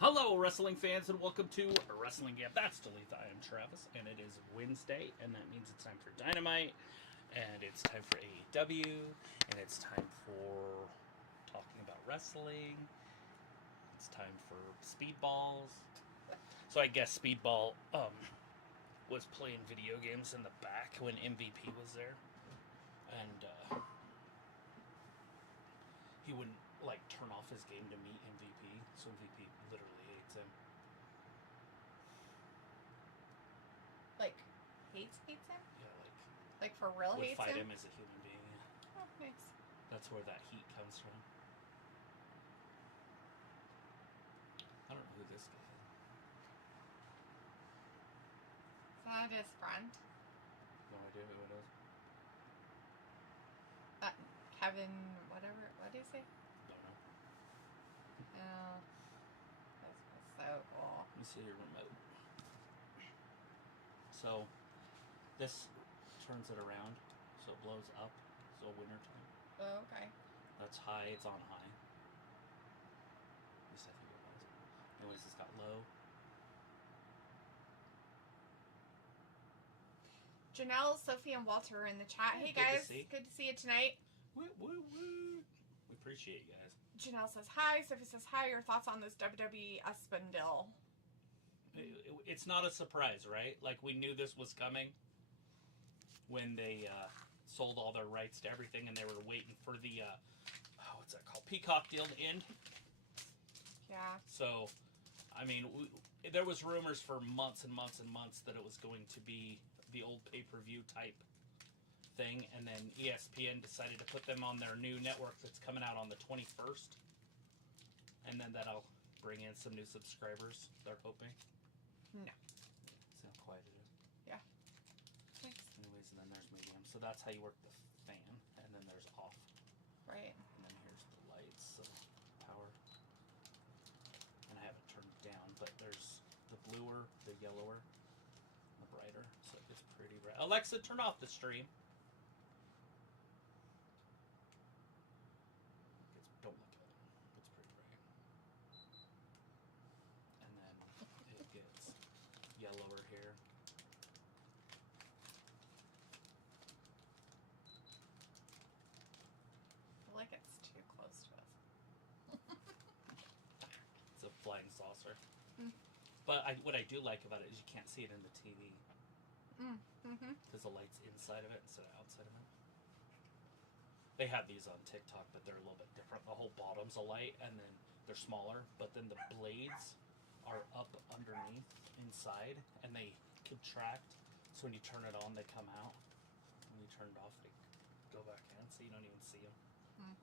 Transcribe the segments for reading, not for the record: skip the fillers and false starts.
Hello, wrestling fans, and welcome to Wrestling Gap. That's Talitha. I am Travis, and it is Wednesday, and that means it's time for Dynamite, and it's time for AEW, and it's time for talking about wrestling. It's time for Speedballs. So I guess Speedball was playing video games in the back when MVP was there, and he wouldn't turn off his game to meet MVP, so MVP literally hates him. Hates him? Yeah, Like for real would hates fight him? him as a human being. Oh, nice. That's where that heat comes from. I don't know who this guy Is that his friend? is. No idea who it is. Kevin, whatever. What do you say? Don't know. Oh, this was so cool. Let me see your remote. So, this turns it around, so it blows up. So winter time. Oh, okay. That's high. It's on high. At least I think it was. Anyways, it's got low. Janelle, Sophie, and Walter are in the chat. Hey guys, good to see you tonight. Woo, woo, woo. We appreciate you guys. Janelle says hi. Sophie says hi. Your thoughts on this WWE Espandil? It's not a surprise, right? Like, we knew this was coming when they sold all their rights to everything, and they were waiting for the what's that called? Peacock deal to end. Yeah. So, I mean, there was rumors for months and months and months that it was going to be the old pay-per-view type thing, and then ESPN decided to put them on their new network that's coming out on the 21st, and then that'll bring in some new subscribers, they're hoping. No. See how quiet it is? Yeah. Thanks. Anyways, and then there's medium. So that's how you work the fan, and then there's off. Right. And then here's the lights, so power. And I have it turned down, but there's the bluer, the yellower, the brighter, so it's pretty bright. Alexa, turn off the stream. Don't look at it. It's pretty bright. And then it gets yellower here. I feel like it's too close to us. It's a flying saucer. Mm. But what I do like about it is you can't see it in the TV. Mm-hmm. Because the light's inside of it instead of outside of it. They have these on TikTok, but they're a little bit different. The whole bottom's a light, and then they're smaller, but then the blades are up underneath, inside, and they contract. So when you turn it on, they come out. When you turn it off, they go back in, so you don't even see them. Mm.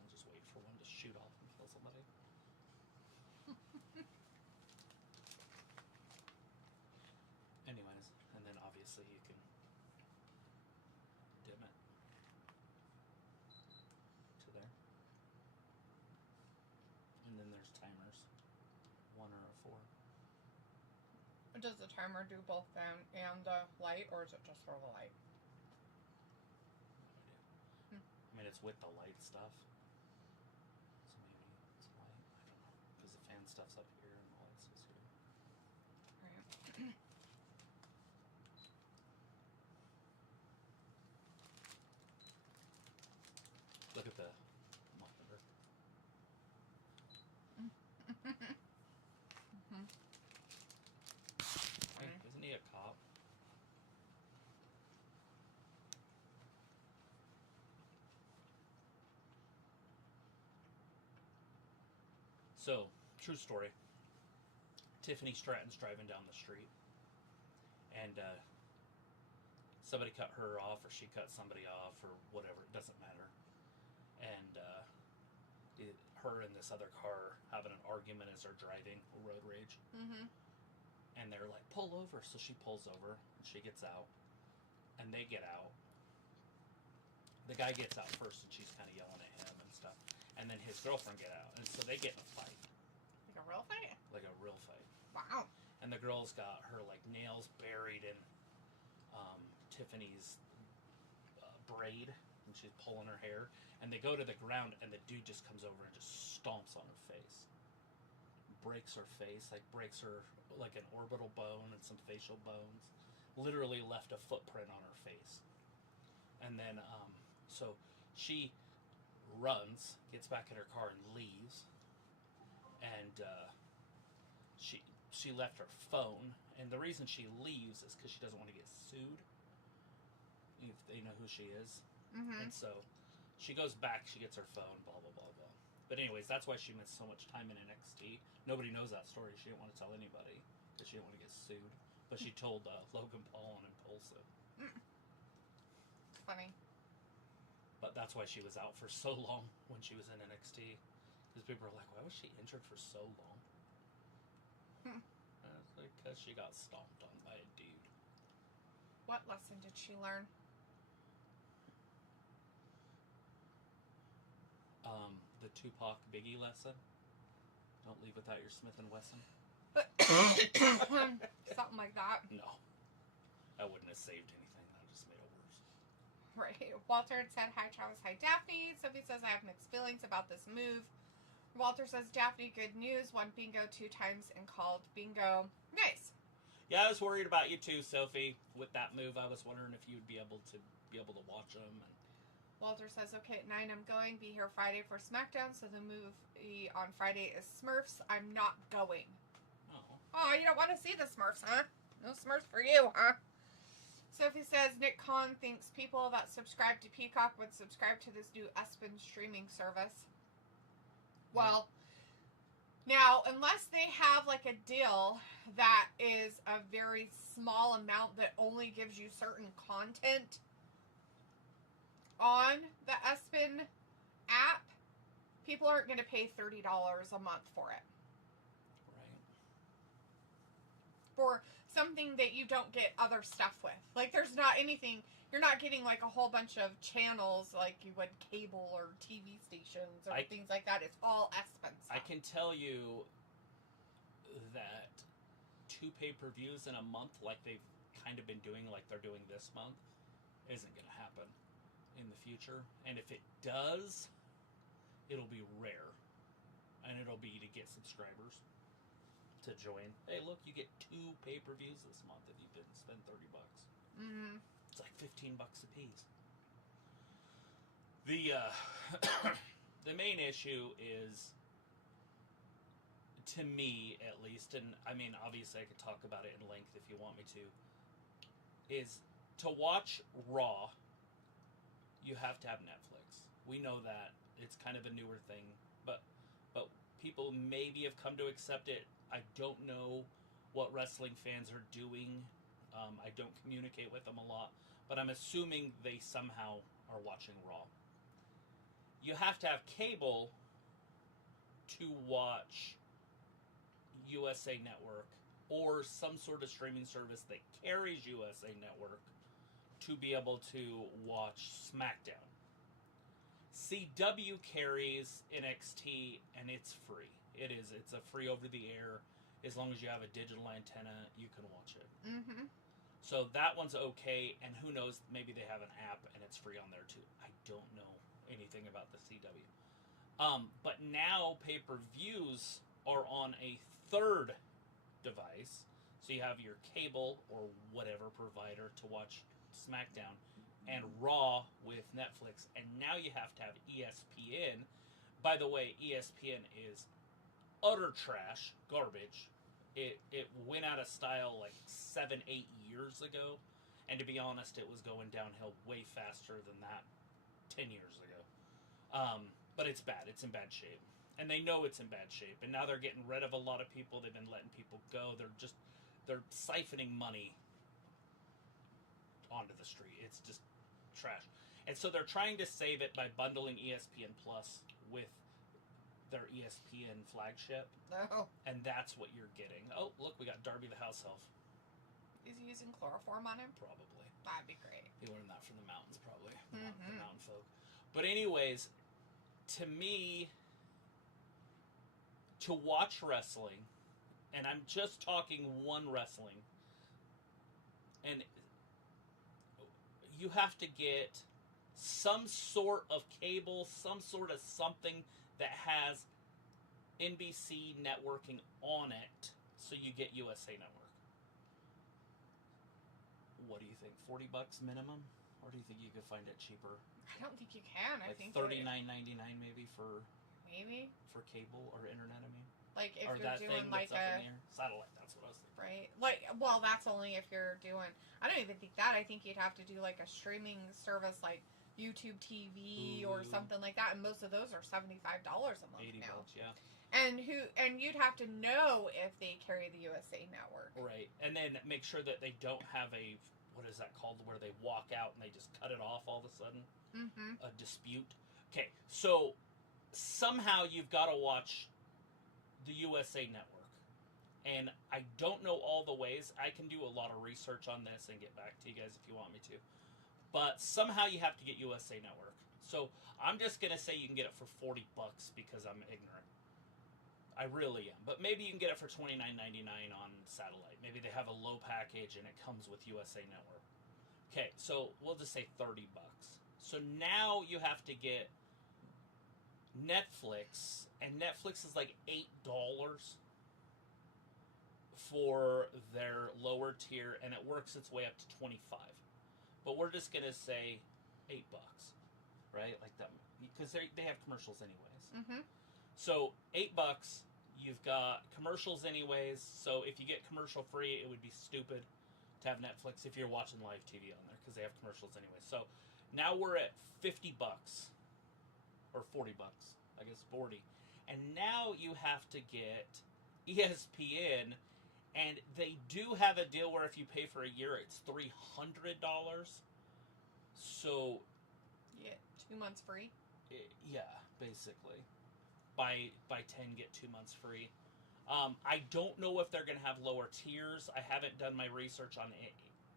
I'll just wait for one to shoot off and kill somebody. Anyways, and then obviously you can dim it to there. And then there's timers, 1 or a 4. Does the timer do both fan and the light, or is it just for the light? No idea. I mean, it's with the light stuff. So maybe it's light. I don't know. Because the fan stuff's up here and the light stuff's here. Right. Look at the monitor. Mm-hmm. Hey, isn't he a cop? So, true story. Tiffany Stratton's driving down the street, and somebody cut her off, or she cut somebody off, or whatever. It doesn't matter. And her and this other car having an argument as they're driving, road rage. Mm-hmm. And they're like, pull over. So she pulls over, and she gets out, and they get out. The guy gets out first, and she's kind of yelling at him and stuff. And then his girlfriend get out, and so they get in a fight. Like a real fight? Like a real fight. Wow. And the girl's got her nails buried in Tiffany's braid and she's pulling her hair, and they go to the ground, and the dude just comes over and just stomps on her face. Breaks her face, like breaks her, like an orbital bone and some facial bones. Literally left a footprint on her face. And then, so she runs, gets back in her car and leaves. And she left her phone. And the reason she leaves is because she doesn't want to get sued. If they know who she is. Mm-hmm. And so she goes back, she gets her phone, blah, blah, blah, blah. But anyways, that's why she missed so much time in NXT. Nobody knows that story. She didn't want to tell anybody because she didn't want to get sued. But she told Logan Paul on Impulsive. It's funny. But that's why she was out for so long when she was in NXT. Because people were like, why was she injured for so long? It's like, because she got stomped on by a dude. What lesson did she learn? The Tupac Biggie lesson. Don't leave without your Smith & Wesson. Something like that. No. That wouldn't have saved anything. That just made it worse. Right. Walter had said, hi Travis, hi Daphne. Sophie says, I have mixed feelings about this move. Walter says, Daphne, good news. Won bingo 2 times and called bingo. Nice. Yeah, I was worried about you too, Sophie. With that move, I was wondering if you would be able to watch them. And Walter says, okay, at 9 I'm going. Be here Friday for SmackDown. So the movie on Friday is Smurfs. I'm not going. Oh, you don't want to see the Smurfs, huh? No Smurfs for you, huh? Sophie says, Nick Khan thinks people that subscribe to Peacock would subscribe to this new ESPN streaming service. Well, now, unless they have like a deal that is a very small amount that only gives you certain content on the ESPN app, people aren't going to pay $30 a month for it. Right. For something that you don't get other stuff with. Like, there's not anything, you're not getting like a whole bunch of channels like you would cable or TV stations or things like that. It's all ESPN stuff. I can tell you that 2 pay-per-views in a month, like they've kind of been doing, like they're doing this month, isn't going to happen in the future. And if it does, it'll be rare. And it'll be to get subscribers to join. Hey, look, you get 2 pay-per-views this month if you didn't spend $30. Mm-hmm. It's like $15 a piece. The the main issue is, to me at least, and I mean obviously I could talk about it in length if you want me to, is to watch Raw, you have to have Netflix. We know that. It's kind of a newer thing, but people maybe have come to accept it. I don't know what wrestling fans are doing. I don't communicate with them a lot, but I'm assuming they somehow are watching Raw. You have to have cable to watch USA Network or some sort of streaming service that carries USA Network to be able to watch SmackDown. CW carries NXT and it's free. It's a free over the air. As long as you have a digital antenna, you can watch it. Mm-hmm. So that one's okay, and who knows, maybe they have an app and it's free on there too. I don't know anything about the CW. But now pay-per-views are on a third device. So you have your cable or whatever provider to watch SmackDown, and Raw with Netflix, and now you have to have ESPN. By the way, ESPN is utter trash, garbage. It went out of style like 7-8 years ago, and to be honest, it was going downhill way faster than that 10 years ago. But it's bad. It's in bad shape, and they know it's in bad shape. And now they're getting rid of a lot of people. They've been letting people go. They're siphoning money onto the street. It's just trash. And so they're trying to save it by bundling ESPN Plus with their ESPN flagship. No. And that's what you're getting. Oh, look, we got Darby the House Elf. Is he using chloroform on him? Probably. That'd be great. He learned that from the mountains, probably. Mm-hmm. The mountain folk. But anyways, to me, to watch wrestling, and I'm just talking one wrestling, and you have to get some sort of cable, some sort of something that has NBC networking on it, so you get USA Network. What do you think? $40 minimum, or do you think you could find it cheaper? I don't think you can. I like think $39.99 maybe for cable or internet. I mean, like if or you're that doing thing like that's up in the air. Satellite. That's what I was thinking. Right. Like, well, that's only if you're doing. I don't even think that. I think you'd have to do like a streaming service like YouTube TV or something like that, and most of those are $75 a month $80, now. yeah. And you'd have to know if they carry the USA Network. Right, and then make sure that they don't have a, what is that called, where they walk out and they just cut it off all of a sudden? Mm-hmm. A dispute. Okay, so somehow you've got to watch the USA Network. And I don't know all the ways. I can do a lot of research on this and get back to you guys if you want me to. But somehow you have to get USA Network. So I'm just going to say you can get it for $40 because I'm ignorant. I really am. But maybe you can get it for $29.99 on satellite. Maybe they have a low package and it comes with USA Network. Okay, so we'll just say $30. So now you have to get Netflix, and Netflix is like $8 for their lower tier, and it works its way up to $25. But we're just gonna say $8, right? Like that, because they have commercials anyways. Mm-hmm. So $8, you've got commercials anyways. So if you get commercial free, it would be stupid to have Netflix if you're watching live TV on there because they have commercials anyway. So now we're at $50 or $40, I guess 40, and now you have to get ESPN, and they do have a deal where if you pay for a year, it's $300. So you get 2 months free. Yeah, basically. By 10, get 2 months free. I don't know if they're going to have lower tiers. I haven't done my research on it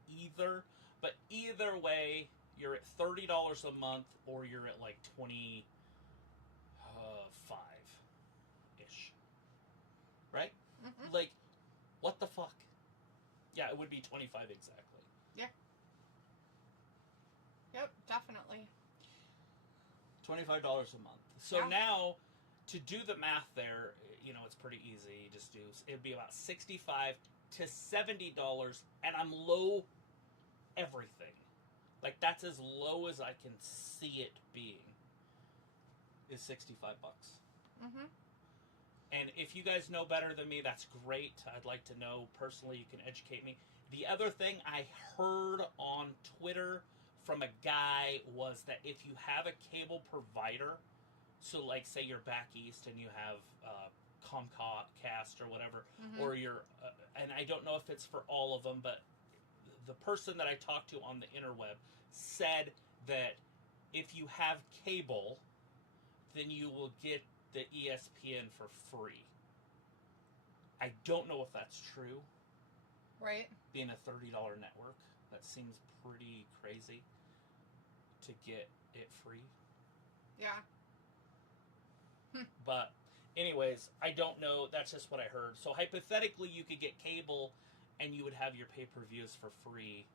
either. But either way, you're at $30 a month, or you're at like 25-ish. Right? Mm-hmm. Like, what the fuck? Yeah, it would be 25 exactly. Yeah. Yep, definitely. $25 a month. So now, to do the math there, you know, it's pretty easy. You just do, it'd be about $65 to $70, and I'm low everything. Like, that's as low as I can see it being, is $65. Mm-hmm. And if you guys know better than me, that's great. I'd like to know personally. You can educate me. The other thing I heard on Twitter from a guy was that if you have a cable provider, so like say you're back east and you have Comcast or whatever, mm-hmm. or you're, and I don't know if it's for all of them, but the person that I talked to on the interweb said that if you have cable, then you will get the ESPN for free. I don't know if that's true. Right. Being a $30 network, that seems pretty crazy to get it free. Yeah. But anyways, I don't know. That's just what I heard. So hypothetically, you could get cable and you would have your pay-per-views for free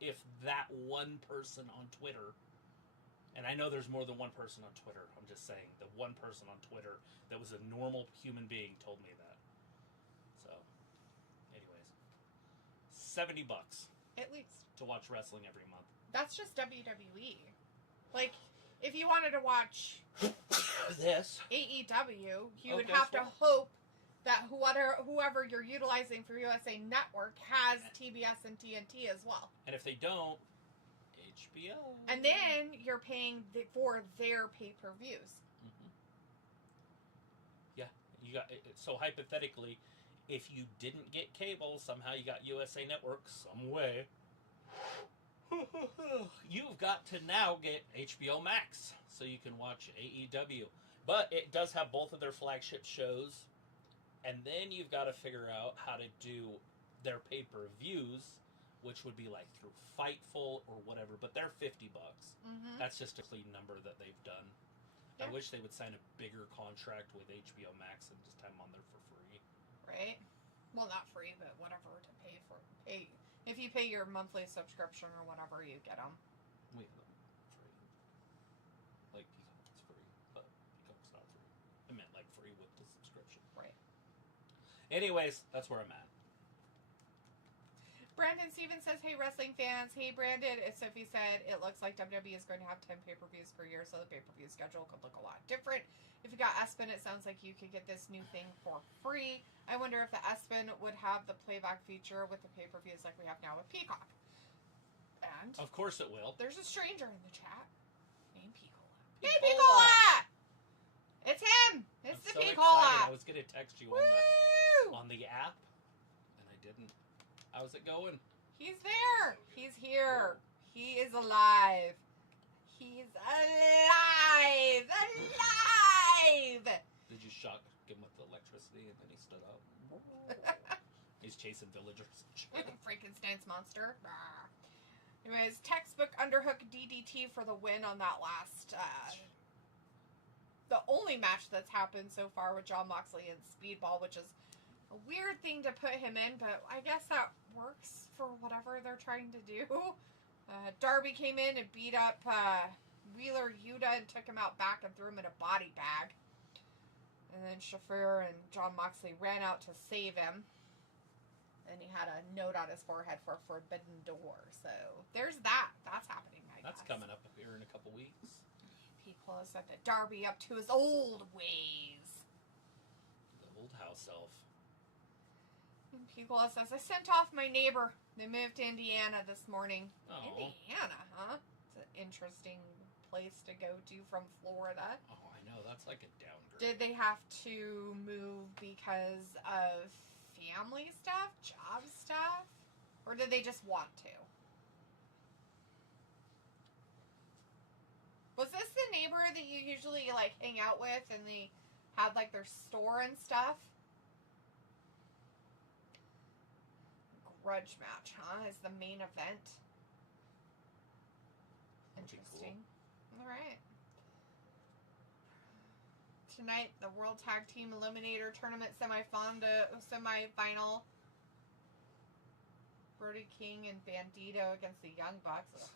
if that one person on Twitter, and I know there's more than one person on Twitter, I'm just saying, the one person on Twitter that was a normal human being told me that. So, anyways, $70 at least to watch wrestling every month. That's just WWE. Like, if you wanted to watch this AEW, you would have to hope that whoever you're utilizing for USA Network has TBS and TNT as well. And if they don't, HBO. And then you're paying for their pay-per-views. Mm-hmm. Yeah, you got. So hypothetically, if you didn't get cable, somehow you got USA Network some way. You've got to now get HBO Max so you can watch AEW. But it does have both of their flagship shows. And then you've got to figure out how to do their pay-per-views, which would be like through Fightful or whatever. But they're $50. Mm-hmm. That's just a clean number that they've done. Yeah. I wish they would sign a bigger contract with HBO Max and just have them on there for free. Right. Well, not free, but whatever to pay for. If you pay your monthly subscription or whatever, you get them. We have them free. Right. Anyways, that's where I'm at. Brandon Stevens says, hey, wrestling fans. Hey, Brandon. As Sophie said, it looks like WWE is going to have 10 pay-per-views per year, so the pay-per-view schedule could look a lot different. If you got ESPN, it sounds like you could get this new thing for free. I wonder if the ESPN would have the playback feature with the pay-per-views like we have now with Peacock. And of course it will. There's a stranger in the chat named Picola. Hey, Picola! It's him! It's I'm the so Picola! excited. I was going to text you on the app, and I didn't. How's it going? Give there. He's here. He is alive. He's alive. Alive. Did you shock him with the electricity and then he stood up? He's chasing villagers. Frankenstein's monster. Anyways, textbook underhook DDT for the win on that last, the only match that's happened so far with Jon Moxley and Speedball, which is a weird thing to put him in, but I guess that works for whatever they're trying to do. Darby came in and beat up Wheeler Yuta and took him out back and threw him in a body bag. And then Shafir and Jon Moxley ran out to save him. And he had a note on his forehead for Forbidden Door. So there's that. That's happening, I guess. That's coming up here in a couple weeks. People have set the Darby up to his old ways. The old house elf. And people says, I sent off my neighbor. They moved to Indiana this morning. Oh. Indiana, huh? It's an interesting place to go to from Florida. Oh, I know. That's like a downgrade. Did they have to move because of family stuff, job stuff, or did they just want to? Was this the neighbor that you usually like hang out with and they had like their store and stuff? Grudge match, huh? Is the main event. Interesting. Cool. All right. Tonight, the World Tag Team Eliminator Tournament semi-final. Brody King and Bandito against the Young Bucks. Ugh.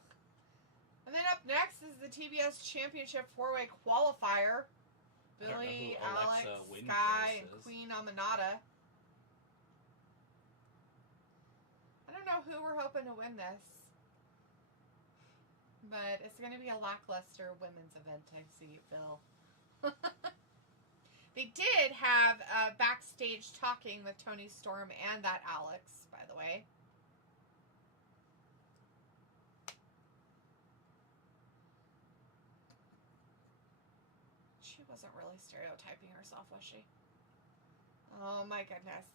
And then up next is the TBS Championship 4-way qualifier. Billy, Alex, Sky, and Queen Aminata. I don't know who we're hoping to win this. But it's going to be a lackluster women's event, I see, Phil. They did have backstage talking with Toni Storm and that Alex, by the way. She wasn't really stereotyping herself, was she? Oh my goodness.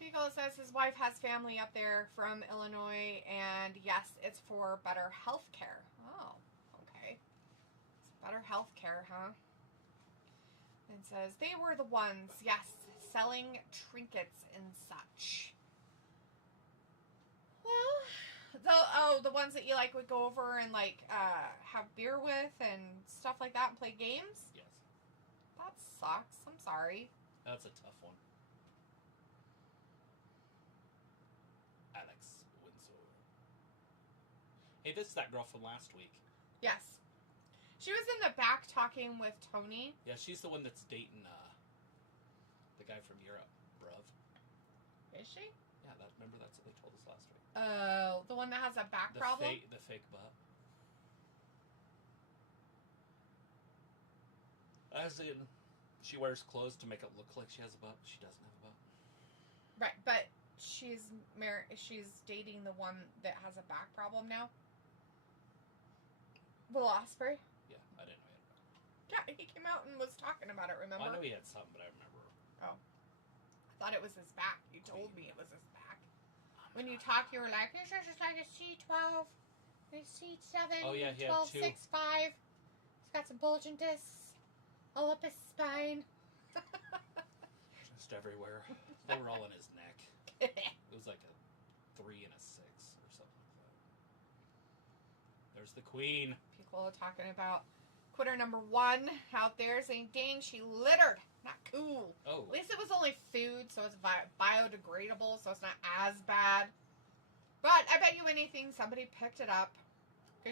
Beagle says his wife has family up there from Illinois, and yes, it's for better health care. Oh, okay. It's better health care, huh? And says they were the ones, yes, selling trinkets and such. Well, the ones that you like would go over and like have beer with and stuff like that and play games? Yes. That sucks. I'm sorry. That's a tough one. Alex Winslow. Hey, this is that girl from last week. Yes. She was in the back talking with Tony. Yeah, she's the one that's dating the guy from Europe, bruv. Is she? Yeah, remember that's what they told us last week. Oh, the one that has a back problem? The fake butt. As in, she wears clothes to make it look like she has a butt, but she doesn't have a butt. Right, but she's dating the one that has a back problem now? Will Ospreay? Yeah, I didn't know he had a butt. Yeah, he came out and was talking about it, remember? Well, I know he had something, but I remember. Oh. I thought it was his back. You told me it was his back. When you talk, you were like, it's just like a C12, a C7, oh, yeah, he had 12, 6, 5. He's got some bulging discs all up his spine. Just everywhere. They were all in his neck. It was like a 3 and a 6 or something like that. There's the queen. People are talking about quitter number 1 out there saying, dang, she littered. Not cool. Oh. At least it was only food, so it's biodegradable, so it's not as bad. But I bet you anything, somebody picked it up.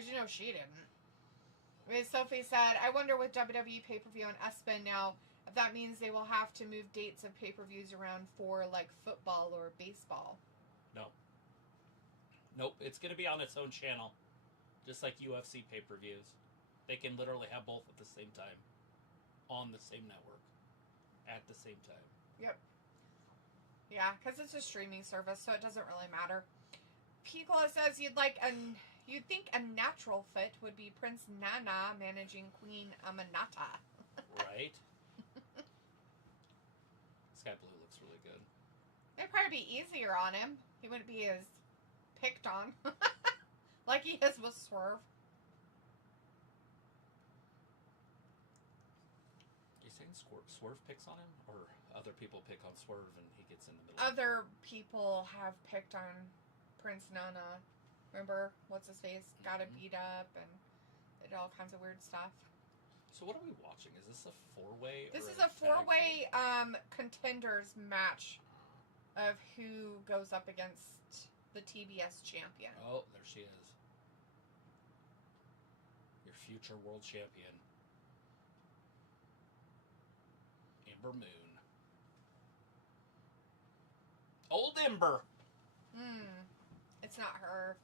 Because she didn't. Sophie said, I wonder with WWE pay-per-view on ESPN now, if that means they will have to move dates of pay-per-views around for, like, football or baseball. No. Nope, it's going to be on its own channel. Just like UFC pay-per-views. They can literally have both at the same time. On the same network. At the same time. Yep. Yeah, because it's a streaming service, so it doesn't really matter. Piccola says you'd think a natural fit would be Prince Nana managing Queen Amanata. Right? Sky Blue looks really good. It'd probably be easier on him. He wouldn't be as picked on. Like he is with Swerve. You saying Swerve picks on him? Or other people pick on Swerve and he gets in the middle? Other people have picked on Prince Nana. Remember, what's his face? Got him beat up and did all kinds of weird stuff. So what are we watching? Is this a four-way? This is a four-way contenders match of who goes up against the TBS champion. Oh, there she is. Your future world champion. Ember Moon. Old Ember! It's not her.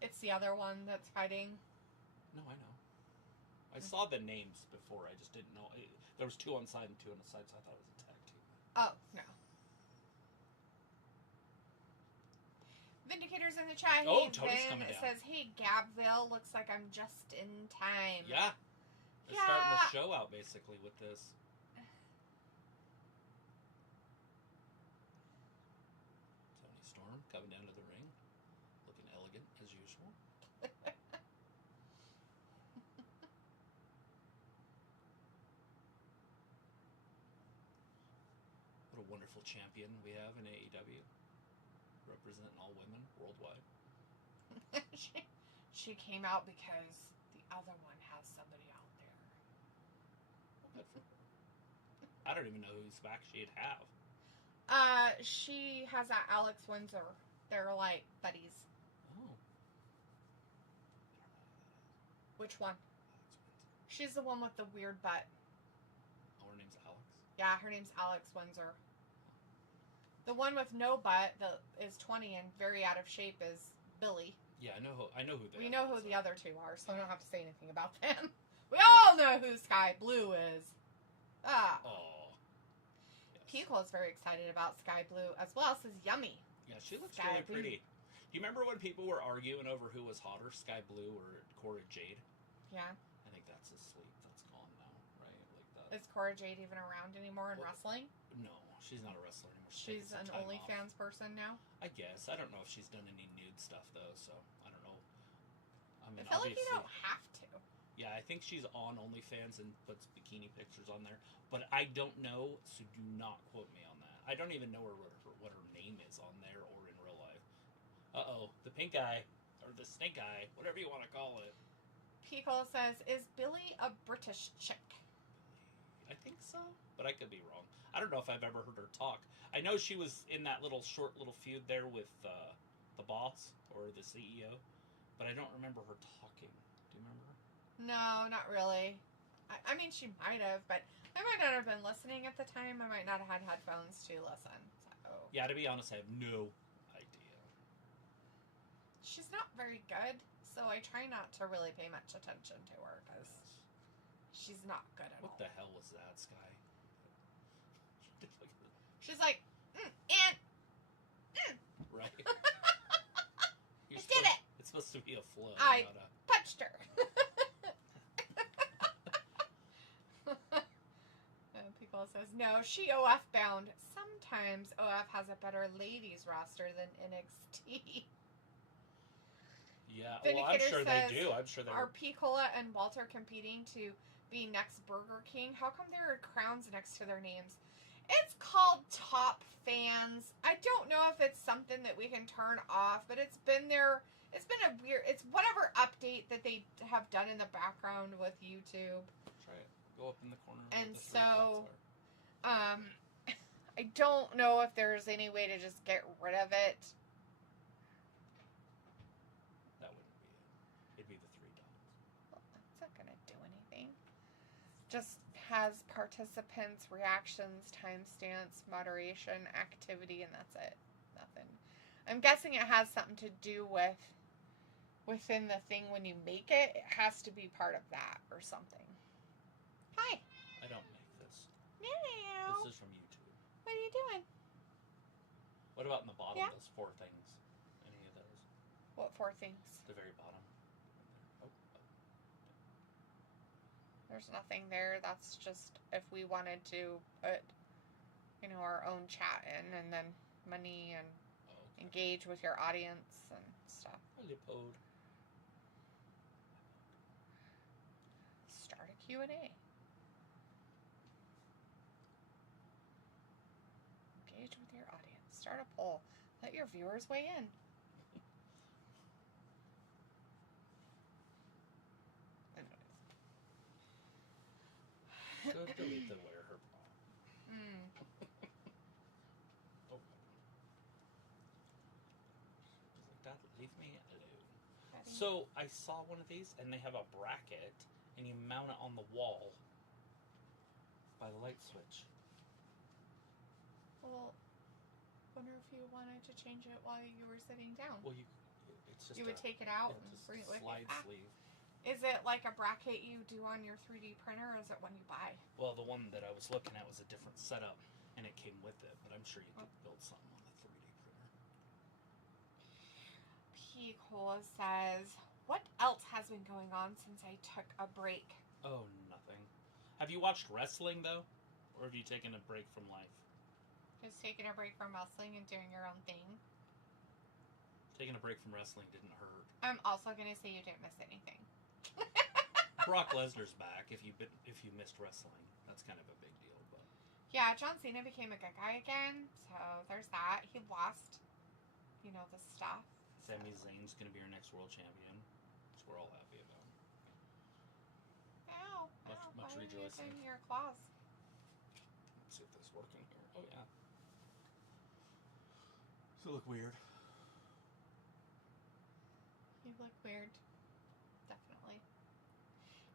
It's the other one that's fighting. No, I know. I saw the names before. I just didn't know. There was two on side and two on the side, so I thought it was a tag team. Oh, no. Vindicator's in the chat. Oh, Hey, Tony's Vin coming down. says, hey, Gabville, looks like I'm just in time. Yeah. They're starting the show out, basically, with this. Tony Storm coming down to the ring. Looking elegant, as usual. What a wonderful champion we have in AEW. Representing all women worldwide. she came out because the other one has somebody out there. Well, good for her. I don't even know whose back she'd have. She has that Alex Windsor. They're like buddies. Oh. Which one? Alex Windsor. She's the one with the weird butt. Oh, her name's Alex? Yeah, her name's Alex Windsor. The one with no butt that is 20 and very out of shape is Billy. Yeah, I know who they are. We know who the other two are, so I don't have to say anything about them. We all know who Sky Blue is. Oh. Yes. Pico is very excited about Sky Blue as well. Says yummy. Yeah, she looks Sky really Blue. pretty. Do you remember when people were arguing over who was hotter, Sky Blue or Cora Jade? Yeah. I think that's asleep. That's gone now, right? Like that. Is Cora Jade even around anymore in wrestling? No, she's not a wrestler anymore. She's an OnlyFans person now? I guess. I don't know if she's done any nude stuff, though, so I don't know. I mean, I feel like you don't have to. Yeah, I think she's on OnlyFans and puts bikini pictures on there, but I don't know, so do not quote me on that. I don't even know what her name is on there or in real life. Uh-oh, the pink eye, or the snake eye, whatever you want to call it. Pico says, is Billy a British chick? I think so, but I could be wrong. I don't know if I've ever heard her talk. I know she was in that short little feud there with the boss or the CEO, but I don't remember her talking. Do you remember her? No, not really. I mean, she might have, but I might not have been listening at the time. I might not have had headphones to listen. So. Yeah, to be honest, I have no idea. She's not very good, so I try not to really pay much attention to her because she's not good at all. What the hell was that, Sky? She's like, Right. I did it! It's supposed to be a flow. I not a... punched her. People says, no, she OF bound. Sometimes OF has a better ladies roster than NXT. Yeah, well, I'm sure they do. I'm sure they are Picola and Walter competing to be next Burger King? How come there are crowns next to their names? It's called Top Fans. I don't know if it's something that we can turn off, but it's been there. It's been a weird. It's whatever update that they have done in the background with YouTube. Try it. Go up in the corner. And so, I don't know if there's any way to just get rid of it. That wouldn't be it. It'd be the 3 dots. just has participants, reactions, timestamps, moderation, activity, and that's it. Nothing. I'm guessing it has something to do with within the thing when you make it. It has to be part of that or something. Hi. I don't make this. Meow. This is from YouTube. What are you doing? What about in the bottom? Yeah. Those 4 things. Any of those? What 4 things? The very bottom. Oh. There's nothing there. That's just if we wanted to put, our own chat in, and then money and engage with your audience and stuff. Lipode. Start a Q&A. Engage with your audience. Start a poll. Let your viewers weigh in. Go delete the wear her bra. Oh. Like that, leave me alone. So I saw one of these, and they have a bracket, and you mount it on the wall by the light switch. Well, wonder if you wanted to change it while you were sitting down. Well, it's just you would take it out and just bring it with slide you. sleeve. Is it like a bracket you do on your 3D printer, or is it one you buy? Well, the one that I was looking at was a different setup, and it came with it. But I'm sure you could build something on the 3D printer. P. Cola says, "What else has been going on since I took a break?" Oh, nothing. Have you watched wrestling though, or have you taken a break from life? Just taking a break from wrestling and doing your own thing. Taking a break from wrestling didn't hurt. I'm also gonna say you didn't miss anything. Brock Lesnar's back. If you missed wrestling, that's kind of a big deal. But yeah, John Cena became a good guy again, so there's that. He lost, the stuff. Sami Zayn's gonna be our next world champion, which we're all happy about. Ow! Much Why rejoicing. are you using your claws? Let's see if this is working here. Oh yeah. Does it look weird? You look weird. Definitely.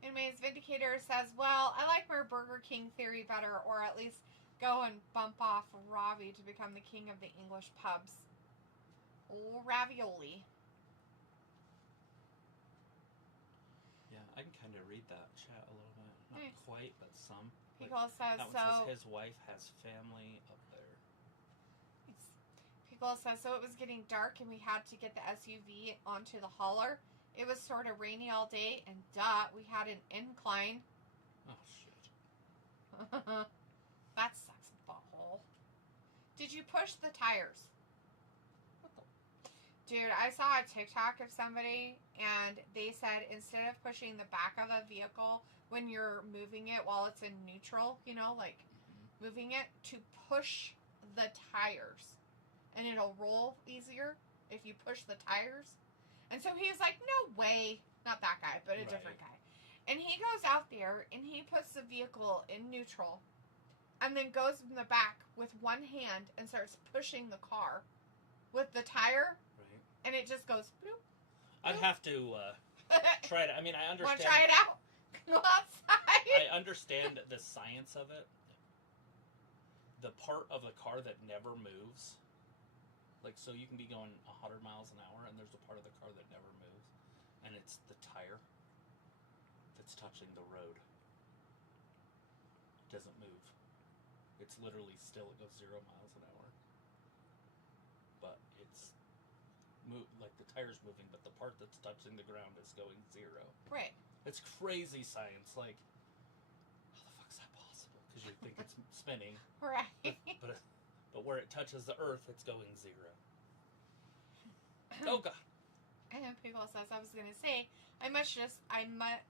Anyways, Vindicator says, "Well, I like my Burger King theory better, or at least go and bump off Ravi to become the king of the English pubs. Oh, ravioli." Yeah, I can kind of read that chat a little bit. Not Nice. quite, but some. Pickle says, that one says his wife has family up there. Pickle says, "So it was getting dark and we had to get the SUV onto the hauler. It was sort of rainy all day, and we had an incline." Oh, shit. That sucks, butthole. "Did you push the tires?" Dude, I saw a TikTok of somebody, and they said instead of pushing the back of a vehicle when you're moving it while it's in neutral, moving it, to push the tires. And it'll roll easier if you push the tires. And so he was like, "No way." Not that guy, but a different guy. And he goes out there, and he puts the vehicle in neutral, and then goes in the back with one hand and starts pushing the car with the tire. Right. And it just goes, bloop, I'd have to try it. I mean, I understand. Want to try it out? Go outside. I understand the science of it. The part of the car that never moves. So you can be going 100 miles an hour, and there's a part of the car that never moves. And it's the tire that's touching the road. It doesn't move. It's literally still. It goes 0 miles an hour. But it's... the tire's moving, but the part that's touching the ground is going 0. Right. It's crazy science. How the fuck's that possible? Because you think it's spinning. Right. But where it touches the earth, it's going 0. Oh, God. And people says, "I was going to say, I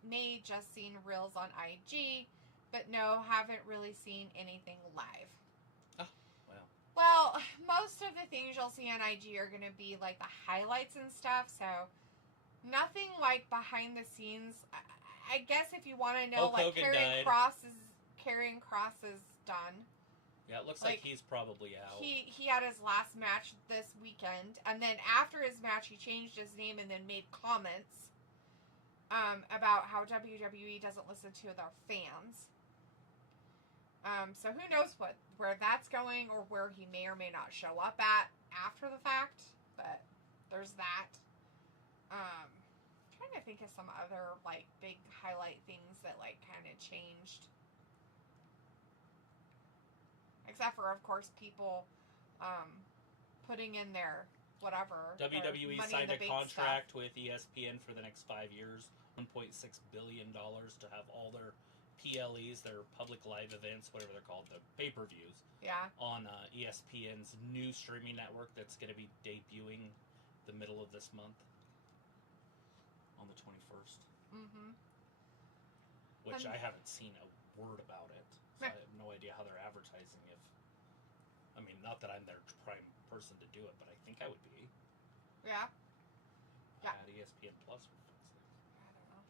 may just seen reels on IG, but no, haven't really seen anything live." Oh, well. Well, most of the things you'll see on IG are going to be the highlights and stuff, so nothing behind the scenes. I guess if you want to know, Karrion Kross is done. Yeah, it looks like he's probably out. He had his last match this weekend, and then after his match, he changed his name and then made comments. about how WWE doesn't listen to their fans. So who knows where that's going, or where he may or may not show up at after the fact. But there's that. Trying to think of some other like big highlight things that like kind of changed. Except for, of course, people putting in their whatever. WWE their signed a contract stuff with ESPN for the next 5 years, $1.6 billion to have all their PLEs, their public live events, whatever they're called, the pay-per-views, on ESPN's new streaming network that's going to be debuting the middle of this month on the 21st. Mm-hmm. Which I haven't seen a word about it. So I have no idea how they're advertising. I mean, not that I'm their prime person to do it, but I think I would be. Yeah. I had ESPN Plus for things. I don't know.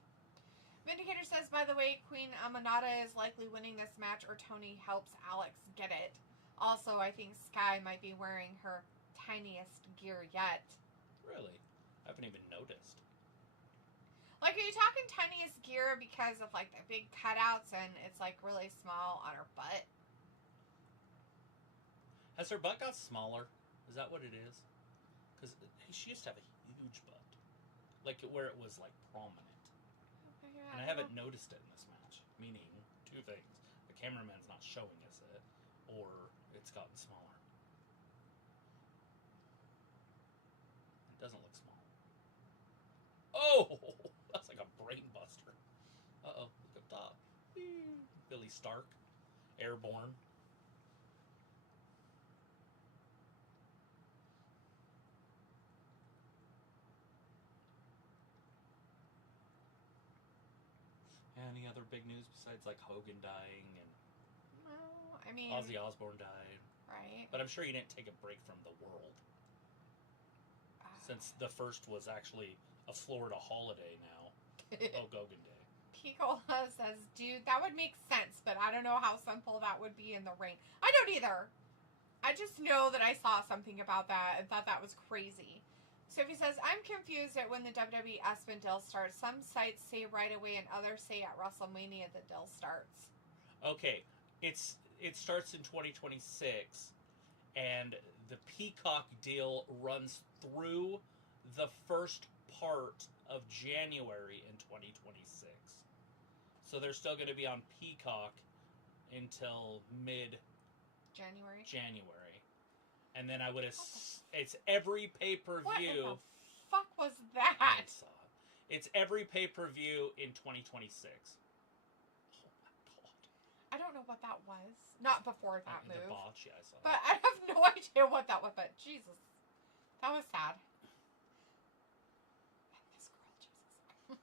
Vindicator says, by the way, Queen Amanada is likely winning this match, or Tony helps Alex get it. Also, I think Sky might be wearing her tiniest gear yet. Really? I haven't even noticed. Like, are you talking tiniest gear because of, like, the big cutouts and it's, like, really small on her butt? Has her butt got smaller? Is that what it is? Because she used to have a huge butt. Like, where it was, like, prominent. Yeah, and I haven't noticed it in this match. Meaning, two things. The cameraman's not showing us it, or it's gotten smaller. It doesn't look small. Oh! That's like a brain buster. Uh-oh, look up top. Billy Stark. Airborne. Any other big news besides like Hogan dying and no, I mean, Ozzy Osbourne died? Right. But I'm sure you didn't take a break from the world. Since the first was actually a Florida holiday now. Hogan Day. Picola says, dude, that would make sense, but I don't know how simple that would be in the ring. I don't either. I just know that I saw something about that and thought that was crazy. Sophie says, I'm confused at when the WWE Aspen deal starts. Some sites say right away and others say at WrestleMania the deal starts. Okay, it starts in 2026, and the Peacock deal runs through the first part of January in 2026. So they're still going to be on Peacock until mid-January. And then I would have... It's every pay-per-view... What in the fuck was that? I saw it. It's every pay-per-view in 2026. Oh my god. I don't know what that was. Not before that move. The botch, yeah, I saw But I have no idea what that was. But Jesus. That was sad. This girl, Jesus.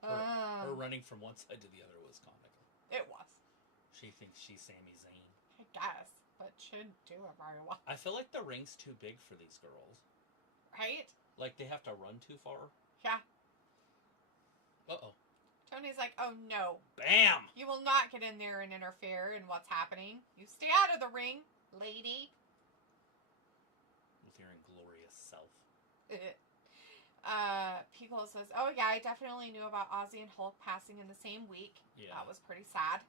Her running from one side to the other was comical. It was. She thinks she's Sami Zayn. I guess, but shouldn't do it very well. I feel like the ring's too big for these girls. Right? Like they have to run too far. Yeah. Uh-oh. Tony's like, oh no. Bam! You will not get in there and interfere in what's happening. You stay out of the ring, lady. With your inglorious self. Piccolo says, oh yeah, I definitely knew about Ozzy and Hulk passing in the same week. Yeah. That was pretty sad.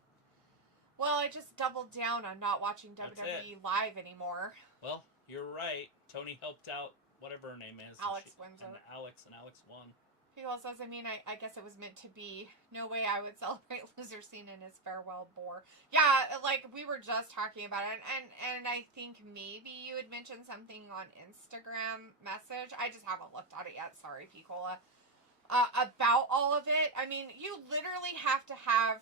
Well, I just doubled down on not watching WWE live anymore. Well, you're right. Tony helped out whatever her name is. Alex Windsor. And Alex won. Piccolo says, I mean, I guess it was meant to be. No way I would celebrate Loser Cena in his farewell bore. Yeah, like, we were just talking about it, and I think maybe you had mentioned something on Instagram message. I just haven't looked at it yet. Sorry, Piccola. About all of it. I mean, you literally have to have,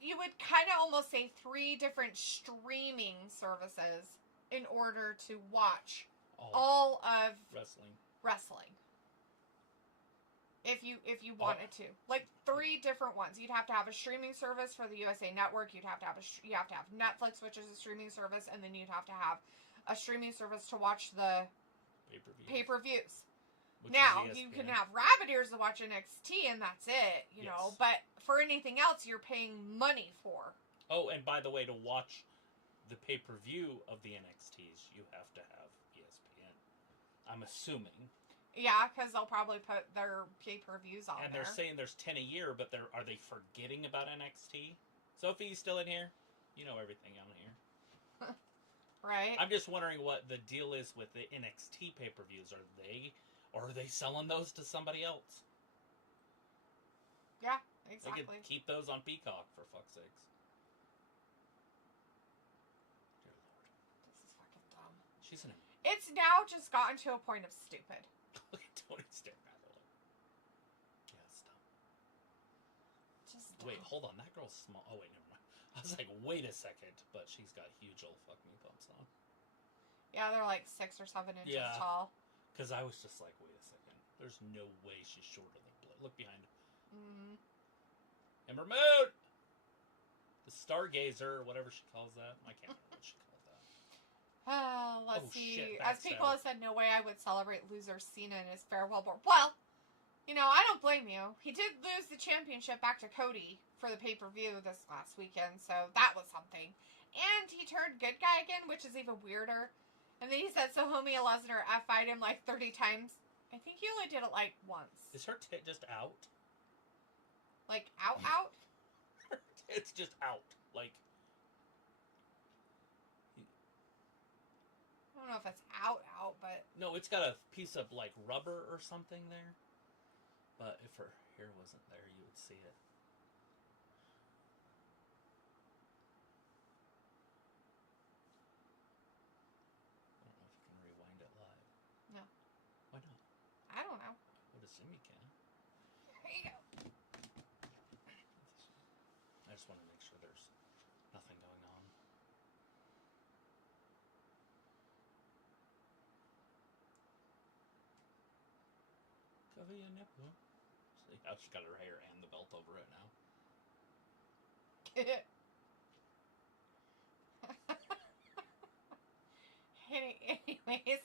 you would kind of almost say 3 different streaming services in order to watch all of wrestling. If you wanted to, like 3 different ones, you'd have to have a streaming service for the USA Network. You'd have to have Netflix, which is a streaming service, and then you'd have to have a streaming service to watch the pay-per-views. Now you can have rabbit ears to watch NXT, and that's it, you know. But for anything else, you're paying money for. Oh, and by the way, to watch the pay-per-view of the NXTs, you have to have ESPN. I'm assuming. Yeah, because they'll probably put their pay-per-views on And there. they're saying there's 10 a year, but are they forgetting about NXT? Sophie, you still in here? You know everything on here. Right. I'm just wondering what the deal is with the NXT pay-per-views. Are they selling those to somebody else? Yeah, exactly. They could keep those on Peacock, for fuck's sakes. Dear Lord. This is fucking dumb. She's an... It's now just gotten to a point of stupid. Look at Tony staring at her. Yeah, stop. Just wait, dumb. hold on. That girl's small. Oh, wait, never mind. I was like, wait a second. But she's got huge old fuck me bumps on. Yeah, they're like 6 or 7 inches tall. Because I was just like, wait a second. There's no way she's shorter than Blade. Look behind her. Mm-hmm. Ember Moon! The Stargazer, or whatever she calls that. I can't remember what she calls that. Let's see. Shit, As people have said, no way I would celebrate loser Cena in his farewell board. Well, you know, I don't blame you. He did lose the championship back to Cody for the pay-per-view this last weekend, so that was something. And he turned good guy again, which is even weirder. And then he said, so homie Lesnar F-eyed him like 30 times. I think he only did it like once. Is her tit just out? Like, out? It's just out. Like... I don't know if it's out, but... No, it's got a piece of, like, rubber or something there. But if her hair wasn't there, you would see it. I don't know if you can rewind it live. No. Why not? I don't know. I would assume you can. There you go. I just want to make sure there's nothing going on. Cover your nipple. See how she's got her hair and the belt over it now. Anyways,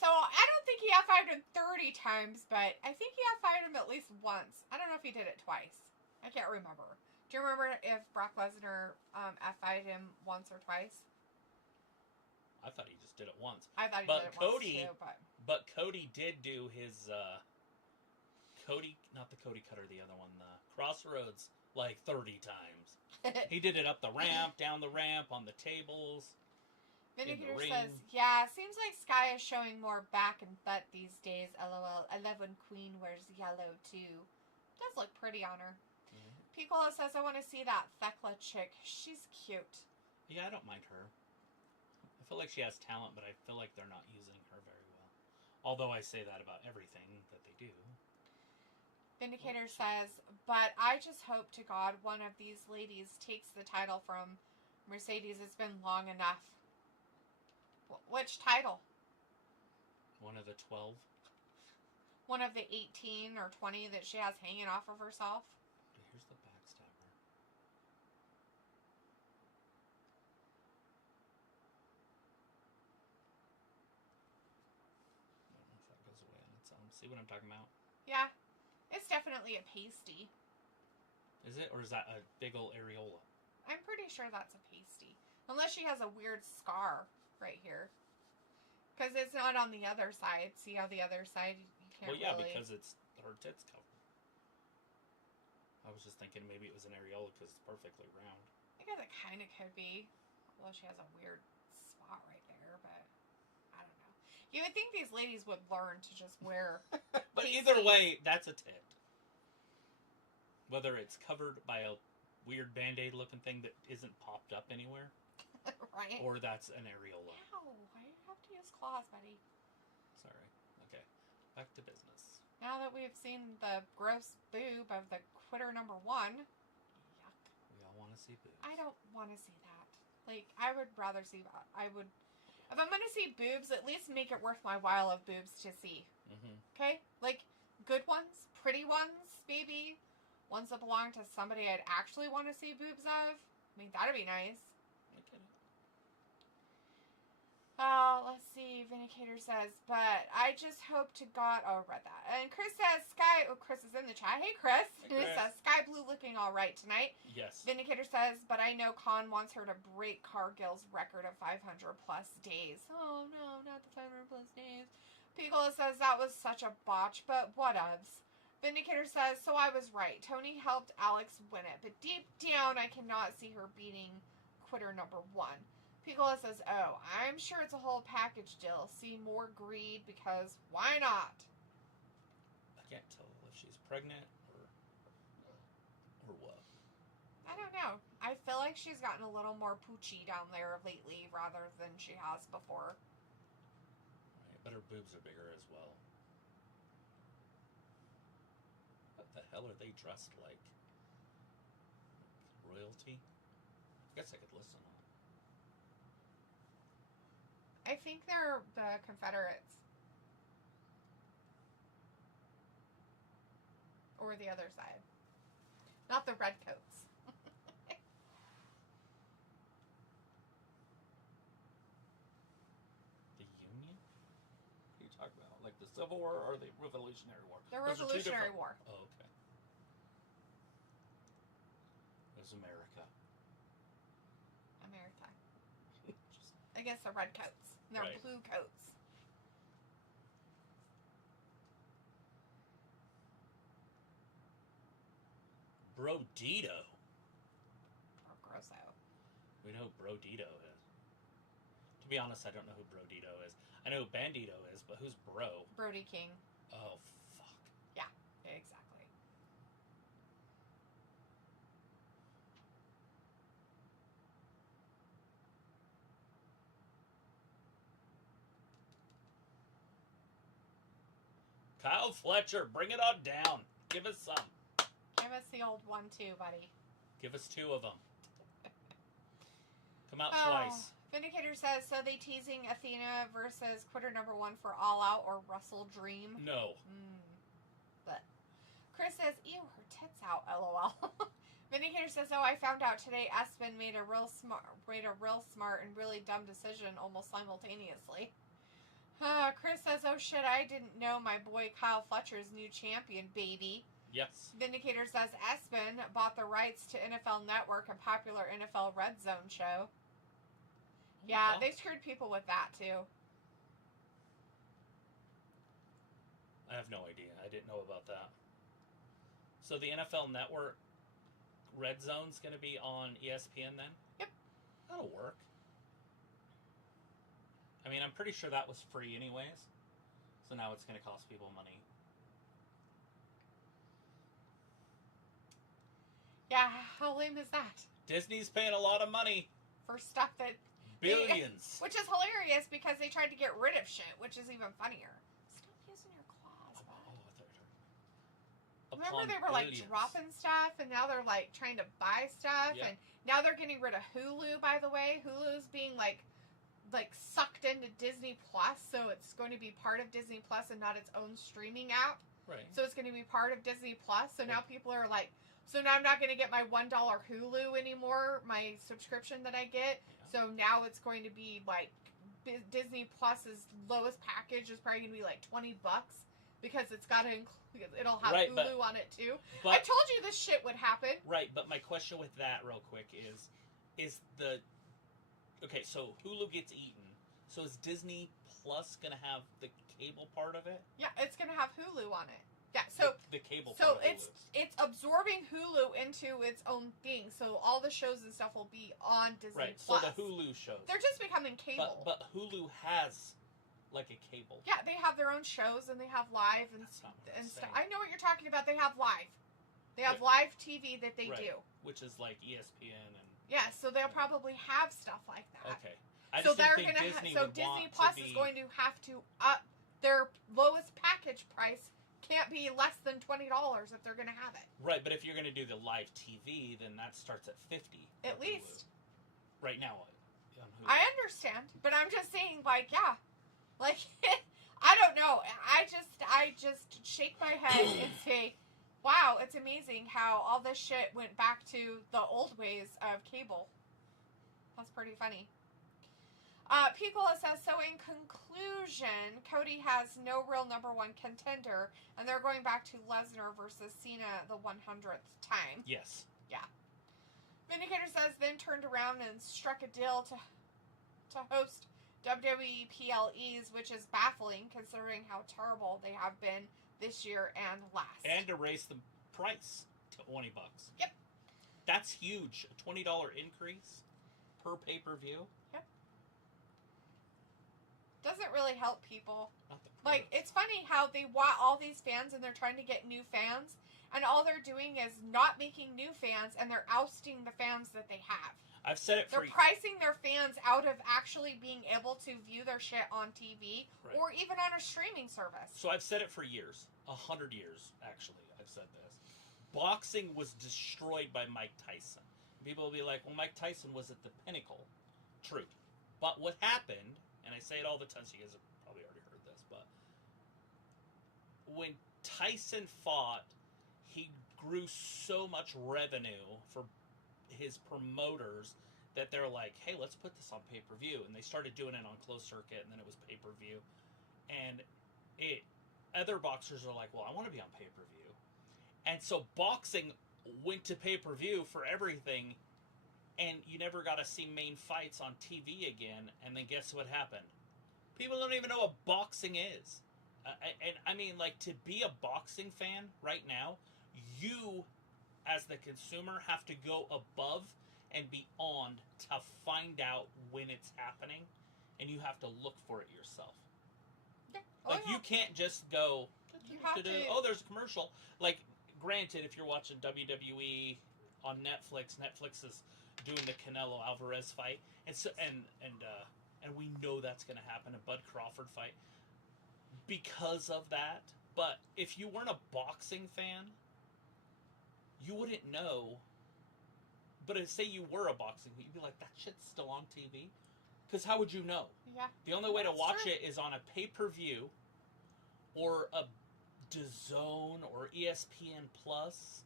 so I don't think he F-eyed him 30 times, but I think he F-eyed him at least once. I don't know if he did it twice. I can't remember. Do you remember if Brock Lesnar F-eyed him once or twice? I thought he just did it once. I thought he But did it Cody, once too, but Cody did do his not the Cody Cutter, the other one, the Crossroads, like 30 times. He did it up the ramp, down the ramp, on the tables. Vindicator says, yeah, seems like Sky is showing more back and butt these days. LOL. 11 Queen wears yellow too. Does look pretty on her. Mm-hmm. Piccolo says, I want to see that Thekla chick. She's cute. Yeah, I don't mind her. I feel like she has talent, but I feel like they're not using her very well. Although I say that about everything that they do. Vindicator says, but I just hope to God one of these ladies takes the title from Mercedes. It's been long enough. Which title? One of the 12. One of the 18 or 20 that she has hanging off of herself. Here's the backstabber. I don't know if that goes away on its own. See what I'm talking about? Yeah. It's definitely a pasty. Is it? Or is that a big old areola? I'm pretty sure that's a pasty. Unless she has a weird scar right here. Because it's not on the other side. See how the other side, you can't Well, yeah, really... because it's her tits covered. I was just thinking maybe it was an areola because it's perfectly round. I guess it kind of could be. Well, she has a weird spot right there, but I don't know. You would think these ladies would learn to just wear... But either way, that's a tit. Whether it's covered by a weird Band-Aid looking thing that isn't popped up anywhere. Right? Or that's an areola. Ow, why do you have to use claws, buddy? Sorry. Okay. Back to business. Now that we've seen the gross boob of the quitter number 1. Yuck. We all want to see boobs. I don't want to see that. Like, I would rather see that. If I'm going to see boobs, at least make it worth my while of boobs to see. Mm-hmm. Okay? Like, good ones, pretty ones, maybe. Ones that belong to somebody I'd actually want to see boobs of. I mean, that'd be nice. I get it. Let's see. Vindicator says, but I just hope to God... Oh, I read that. And Chris says, Sky... Oh, Chris is in the chat. Hey, Chris. Hey, Chris. It says, Sky Blue looking all right tonight. Yes. Vindicator says, but I know Khan wants her to break Cargill's record of 500 plus days. Oh, no, not the 500 plus days. Piccola says that was such a botch, but whatevs. Vindicator says, so I was right. Tony helped Alex win it, but deep down I cannot see her beating quitter number 1. Piccola says, oh, I'm sure it's a whole package deal. See more greed because why not? I can't tell if she's pregnant or what. I don't know. I feel like she's gotten a little more poochy down there lately rather than she has before. Right, but her boobs are bigger as well. What the hell are they dressed like? Royalty? I guess I could listen on. I think they're the Confederates. Or the other side. Not the redcoats. The Union? What are you talking about? Like the Civil War or the Revolutionary War? The Revolutionary War. Oh, okay. It was America. America. Against the redcoats. They're Right. blue coats. Brodito. Or Grosso. We know who Brodito is. To be honest, I don't know who Brodito is. I know who Bandito is, but who's Bro? Brody King. Oh, fuck. Yeah, exactly. Kyle Fletcher, bring it on down. Give us some. Give us the old one too, buddy. Give us 2 of them. Come out twice. Vindicator says, so they teasing Athena versus quitter number 1 for All Out or Russell Dream? No. But Chris says, ew, her tits out, lol. Vindicator says, oh, I found out today Espen made a real smart and really dumb decision almost simultaneously. Chris says, oh shit, I didn't know my boy Kyle Fletcher's new champion, baby. Yes. Vindicator says Espen bought the rights to NFL Network and popular NFL Red Zone show. Yeah, they screwed people with that too. I have no idea. I didn't know about that. So the NFL Network Red Zone's going to be on ESPN then? Yep. That'll work. I mean, I'm pretty sure that was free anyways. So now it's going to cost people money. Yeah, how lame is that? Disney's paying a lot of money. For stuff that... Billions. Which is hilarious because they tried to get rid of shit, which is even funnier. Stop using your claws, bud. Remember they were like dropping stuff and now they're like trying to buy stuff and now they're getting rid of Hulu, by the way. Hulu's being like sucked into Disney Plus, so it's going to be part of Disney Plus and not its own streaming app. Right. So it's going to be part of Disney Plus. So now people are like, so now I'm not going to get my $1 Hulu anymore, my subscription that I get. So now it's going to be like Disney Plus's lowest package is probably going to be like $20 because it's got to include, it'll have Hulu on it too. I told you this shit would happen. Right, but my question with that real quick is the, okay, so Hulu gets eaten. So is Disney Plus going to have the cable part of it? Yeah, it's going to have Hulu on it. Yeah, so the cable part so of Hulu. it's absorbing Hulu into its own thing. So all the shows and stuff will be on Disney Plus. So the Hulu shows. They're just becoming cable. But Hulu has like a cable. Yeah, they have their own shows and they have live and stuff. I know what you're talking about. They have live. They have live TV that they do, which is like ESPN and. Yeah, so they'll probably have stuff like that. Okay. So they're gonna Disney Plus is going to have to up their lowest package price. Can't be less than $20 if they're going to have it. Right, but if you're going to do the live TV, then that starts at $50. At least. Right now. I understand, but I'm just saying, like, yeah. Like, I don't know. I just shake my head and say, wow, it's amazing how all this shit went back to the old ways of cable. That's pretty funny. Piccola says, so in conclusion, Cody has no real number 1 contender, and they're going back to Lesnar versus Cena the 100th time. Yes. Yeah. Vindicator says, then turned around and struck a deal to host WWE PLEs, which is baffling considering how terrible they have been this year and last. And to raise the price to $20. Yep. That's huge. A $20 increase per pay-per-view. Yep. Doesn't really help people. Not the Like, it's funny how they want all these fans and they're trying to get new fans, and all they're doing is not making new fans, and they're ousting the fans that they have. I've said it for... They're pricing their fans out of actually being able to view their shit on TV or even on a streaming service. So I've said it for years. 100 years, actually, I've said this. Boxing was destroyed by Mike Tyson. People will be like, well, Mike Tyson was at the pinnacle. True. But what happened, and I say it all the time, so you guys have probably already heard this, but when Tyson fought, he grew so much revenue for his promoters that they're like, hey, let's put this on pay-per-view. And they started doing it on closed circuit, and then it was pay-per-view. And other boxers are like, well, I want to be on pay-per-view. And so boxing went to pay-per-view for everything, and you never got to see main fights on TV again. And then guess what happened? People don't even know what boxing is. And I mean, like, to be a boxing fan right now, you, as the consumer, have to go above and beyond to find out when it's happening, and you have to look for it yourself. Yeah. You can't just go, you have to... oh, there's a commercial. Like, granted, if you're watching WWE on Netflix, Netflix is doing the Canelo Alvarez fight, and so and we know that's going to happen, a Bud Crawford fight, because of that. But if you weren't a boxing fan, you wouldn't know. But say you were a boxing fan, you'd be like, that shit's still on TV? Because how would you know? Yeah. The only way to watch it is on a pay-per-view or a DAZN or ESPN Plus.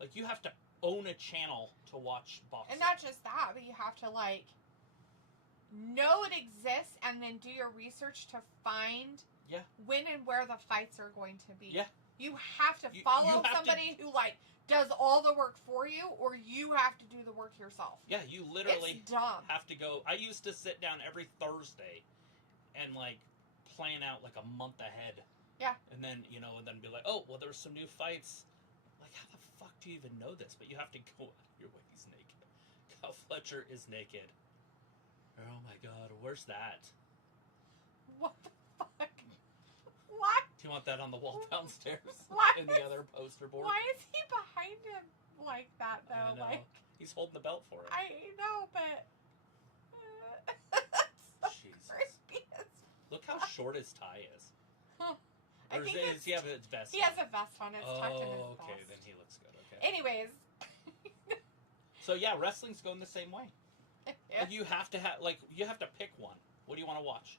Like, you have to own a channel to watch boxing. And not just that, but you have to, like, know it exists and then do your research to find when and where the fights are going to be. Yeah. You have to follow somebody who, like, does all the work for you, or you have to do the work yourself. Yeah, you literally it's dumb. have to go. I used to sit down every Thursday and, like, plan out, like, a month ahead. Yeah. And then, and then be like, oh, well, there's some new fights. Like, how the fuck do you even know this? But you have to go, he's naked. Kyle Fletcher is naked. Oh, my God, where's that? What the fuck? What? Do you want that on the wall downstairs? Why in the other poster board? Why is he behind him like that, though? I know. Like, he's holding the belt for it. I know, but... Jesus. Creepy as Look how short his tie is. Huh. Or does he have a vest He has a vest on. It's tucked in his vest. Okay, then he looks good. Okay. Anyways. So, yeah, wrestling's going the same way. Yeah. Like, you have to pick one. What do you want to watch?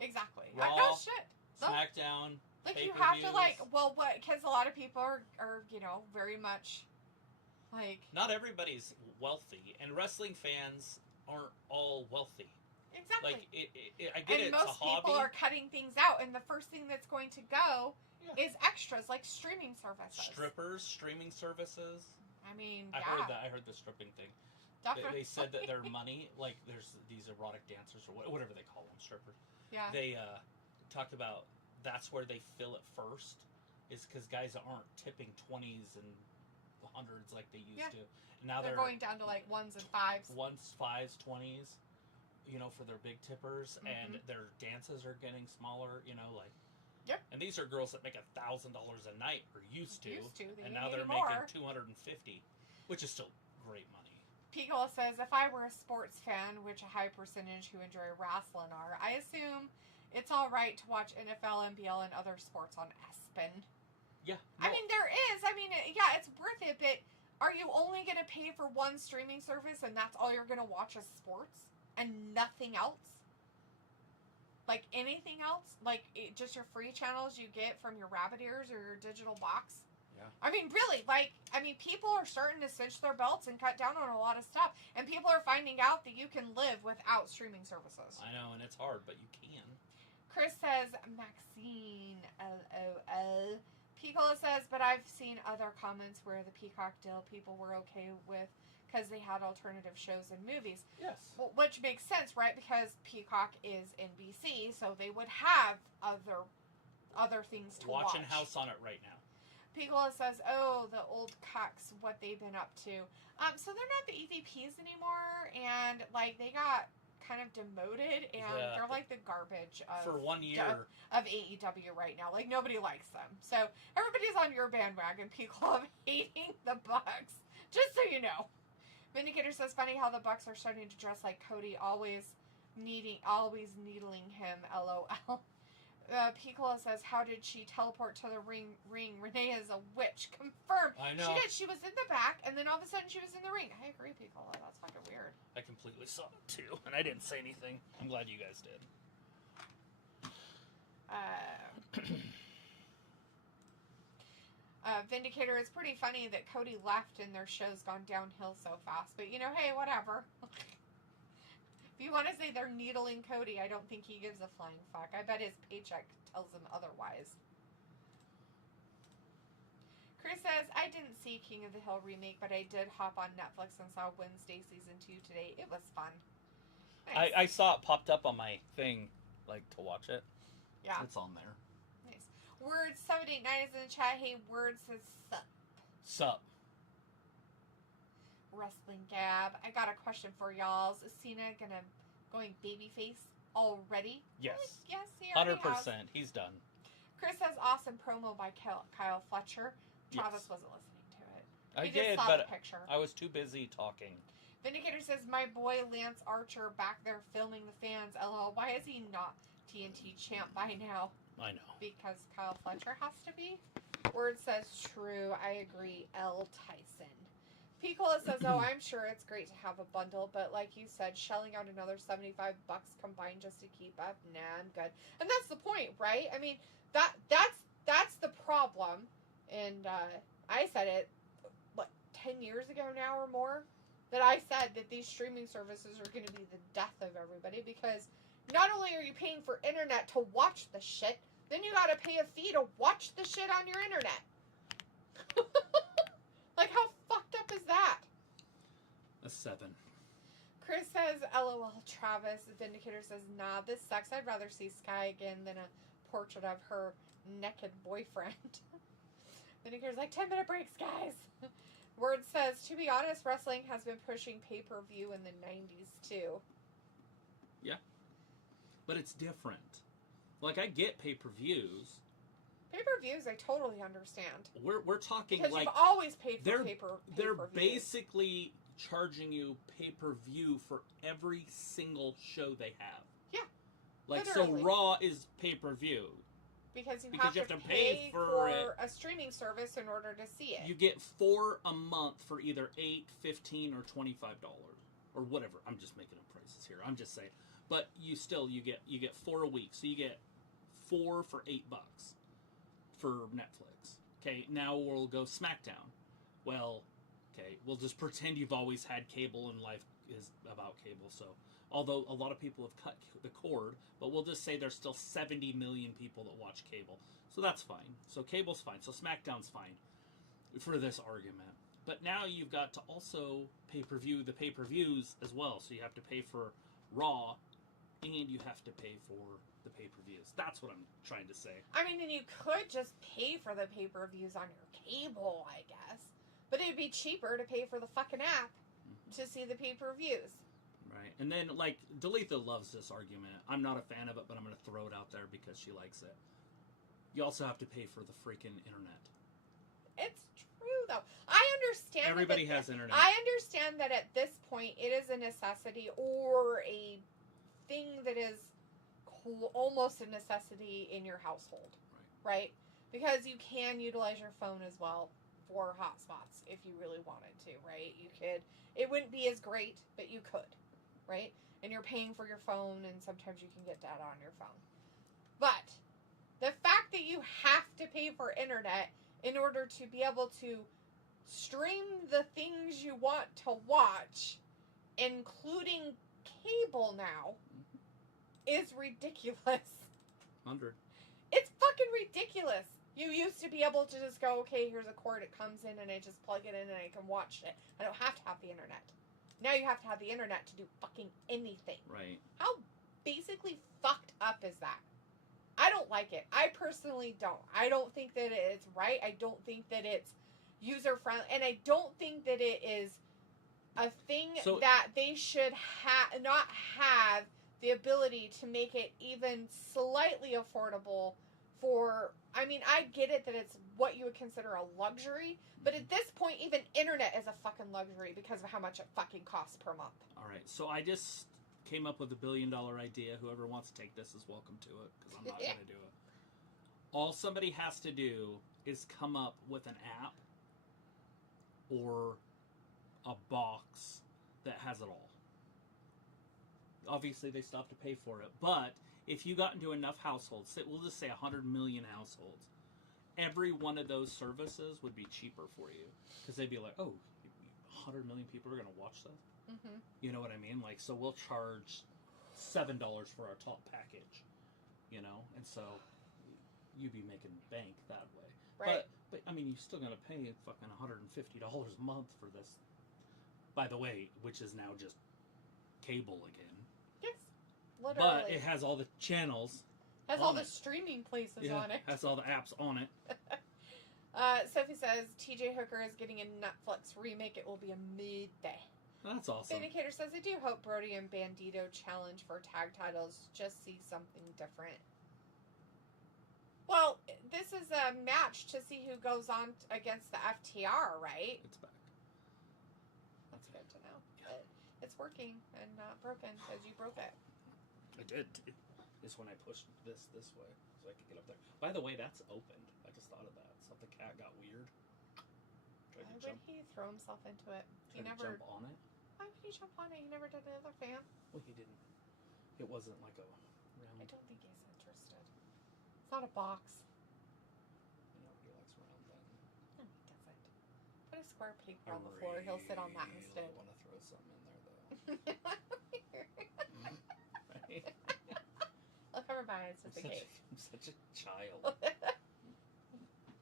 Exactly. Raw, no shit. SmackDown, like, you have to, like, because a lot of people are, very much, like... Not everybody's wealthy, and wrestling fans aren't all wealthy. Exactly. Like, I get it, it's a hobby. And most people are cutting things out, and the first thing that's going to go is extras, like streaming services. Strippers, streaming services. I mean, I heard that. I heard the stripping thing. Definitely. They said that their money, like, there's these erotic dancers, or whatever they call them, strippers. Yeah. They talked about that's where they fill it first, is because guys aren't tipping 20s and 100s like they used to. Now they're going down to, like, 1s and 5s. 1s, 5s, 20s, for their big tippers, and their dances are getting smaller, like. Yep. And these are girls that make $1,000 a night, or used to, and now they're more. making $250, which is still great money. Pico says, if I were a sports fan, which a high percentage who enjoy wrestling are, I assume it's all right to watch NFL, NBL, and other sports on ESPN. Yeah. I mean, there is. I mean, yeah, it's worth it, but are you only going to pay for one streaming service and that's all you're going to watch is sports and nothing else? Like, anything else? Like, just your free channels you get from your rabbit ears or your digital box? Yeah. I mean, really, people are starting to cinch their belts and cut down on a lot of stuff. And people are finding out that you can live without streaming services. I know, and it's hard, but you can. Chris says, Maxine, LOL. Piccola says, but I've seen other comments where the Peacock deal people were okay with because they had alternative shows and movies. Yes. Well, which makes sense, right? Because Peacock is NBC, so they would have other things to watch. Watching House on it right now. Piccola says, oh, the old cucks, what they've been up to. So they're not the EVPs anymore, and, like, they got kind of demoted, and they're like the garbage of... For 1 year. Of AEW right now. Like, nobody likes them. So, everybody's on your bandwagon, Piccola, of hating the Bucks. Just so you know. Vindicator says, funny how the Bucks are starting to dress like Cody, always needling him, LOL. Piccola says, how did she teleport to the ring? Renee is a witch. Confirmed. I know. She did. She was in the back, and then all of a sudden she was in the ring. I agree, Piccola. That's fucking weird. I completely saw it, too, and I didn't say anything. I'm glad you guys did. Vindicator, it's pretty funny that Cody left and their show's gone downhill so fast. But, you know, hey, whatever. If you want to say they're needling Cody, I don't think he gives a flying fuck. I bet his paycheck tells him otherwise. Chris says, I didn't see King of the Hill remake, but I did hop on Netflix and saw Wednesday Season 2 today. It was fun. Nice. I saw it popped up on my thing, like, to watch it. Yeah. It's on there. Nice. Words789 is in the chat. Hey, Words says sup. Sup. Wrestling Gab. I got a question for y'all. Is Cena going babyface already? Yes. Yes, he already 100%. has. He's done. Chris has awesome promo by Kyle Fletcher. Travis Yes. wasn't listening to it. I He did, just saw but the picture. I was too busy talking. Vindicator says, my boy Lance Archer back there filming the fans. LOL. Why is he not TNT champ by now? I know. Because Kyle Fletcher has to be? Word says true. I agree. L. Tyson. Piccola says, oh, I'm sure it's great to have a bundle, but like you said, shelling out another $75 combined just to keep up, nah, I'm good. And that's the point, right? I mean, that's the problem. And I said it, 10 years ago now or more, that I said that these streaming services are going to be the death of everybody, because not only are you paying for internet to watch the shit, then you gotta pay a fee to watch the shit on your internet. Like, how fucked up is that? A 7. Chris says, LOL, Travis. Vindicator says, nah, this sucks. I'd rather see Sky again than a portrait of her naked boyfriend. Vindicator's like, 10-minute breaks, guys. Word says, to be honest, wrestling has been pushing pay-per-view in the 90s, too. Yeah. But it's different. Like, I get pay-per-views. Pay-per-views, I totally understand. We're talking because like... you've always paid for pay-per-view. They're basically charging you pay-per-view for every single show they have. Yeah. Like, literally. So Raw is pay-per-view. Because you have to pay for a streaming service in order to see it. You get 4 a month for either $8, $15, or $25. Or whatever. I'm just making up prices here. I'm just saying. But you get 4 a week. So you get 4 for $8 for Netflix. Okay, now we'll go SmackDown. Well, okay, we'll just pretend you've always had cable and life is about cable. So, although a lot of people have cut the cord, but we'll just say there's still 70 million people that watch cable. So that's fine. So cable's fine. So SmackDown's fine for this argument. But now you've got to also pay-per-view the pay-per-views as well. So you have to pay for Raw and you have to pay for the pay-per-views. That's what I'm trying to say. I mean, and you could just pay for the pay-per-views on your cable, I guess. But it'd be cheaper to pay for the fucking app to see the pay-per-views. Right. And then, like, Dalitha loves this argument. I'm not a fan of it, but I'm going to throw it out there because she likes it. You also have to pay for the freaking internet. It's true, though. I understand. Everybody has internet. I understand that at this point it is a necessity or a thing that is almost a necessity in your household. Right? Because you can utilize your phone as well for hotspots if you really wanted to, right? You could. It wouldn't be as great, but you could, right? And you're paying for your phone, and sometimes you can get data on your phone. But the fact that you have to pay for internet in order to be able to stream the things you want to watch, including cable now, is ridiculous. 100. It's fucking ridiculous. You used to be able to just go, okay, here's a cord, it comes in, and I just plug it in and I can watch it. I don't have to have the internet. Now you have to have the internet to do fucking anything. Right. How basically fucked up is that? I don't like it. I personally don't. I don't think that it's right. I don't think that it's user-friendly. And I don't think that it is a thing that they should not have the ability to make it even slightly affordable for... I mean, I get it that it's what you would consider a luxury, but at this point, even internet is a fucking luxury because of how much it fucking costs per month. All right, so I just came up with $1 billion idea. Whoever wants to take this is welcome to it, because I'm not going to do it. All somebody has to do is come up with an app or a box that has it all. Obviously, they still have to pay for it, but if you got into enough households, we'll just say 100 million households, every one of those services would be cheaper for you. Because they'd be like, oh, 100 million people are going to watch that? Mm-hmm. You know what I mean? Like, so we'll charge $7 for our top package, you know? And so you'd be making bank that way. Right. But I mean, you're still going to pay fucking $150 a month for this. By the way, which is now just cable again. Yes. Literally. But it has all the channels. Has all the streaming places on it. Has all the apps on it. Sophie says TJ Hooker is getting a Netflix remake. It will be a midday. That's awesome. Vindicator says, I do hope Brody and Bandito challenge for tag titles. Just see something different. Well, this is a match to see who goes on against the FTR, right? It's back. That's good to know. Yeah. But it's working and not broken because you broke it. I did. It's when I pushed this way so I could get up there. By the way, that's opened. I just thought of that. So if the cat got weird, Why would he throw himself into it? He never jump on it. Why would he jump on it? He never did another fan. Well, he didn't. It wasn't like a round. I don't think he's interested. It's not a box. You know, he likes round things. No, he doesn't. Put a square paper on the floor. He'll sit on that instead. I want to throw something in there though. Right? Look, everybody, it's just a cake. I'm such a child.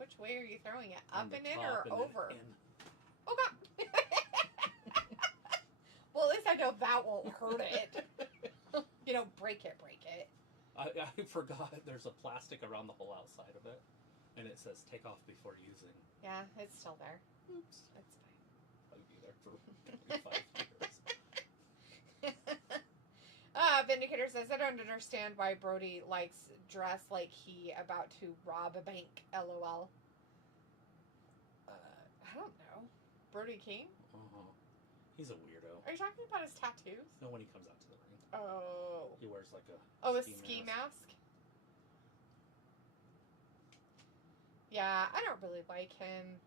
Which way are you throwing it? Up In and in top or and over? in. Oh, God. Well, at least I know that won't hurt it. You know, break it. I forgot there's a plastic around the whole outside of it, and it says "take off before using." Yeah, it's still there. Oops. It's fine. I'll be there for 5 years. Vindicator says, I don't understand why Brody likes dress like he about to rob a bank. LOL. I don't know. Brody King? Uh-huh. He's a weirdo. Are you talking about his tattoos? No, when he comes out to the ring. Oh. He wears like a ski mask? Yeah, I don't really like him.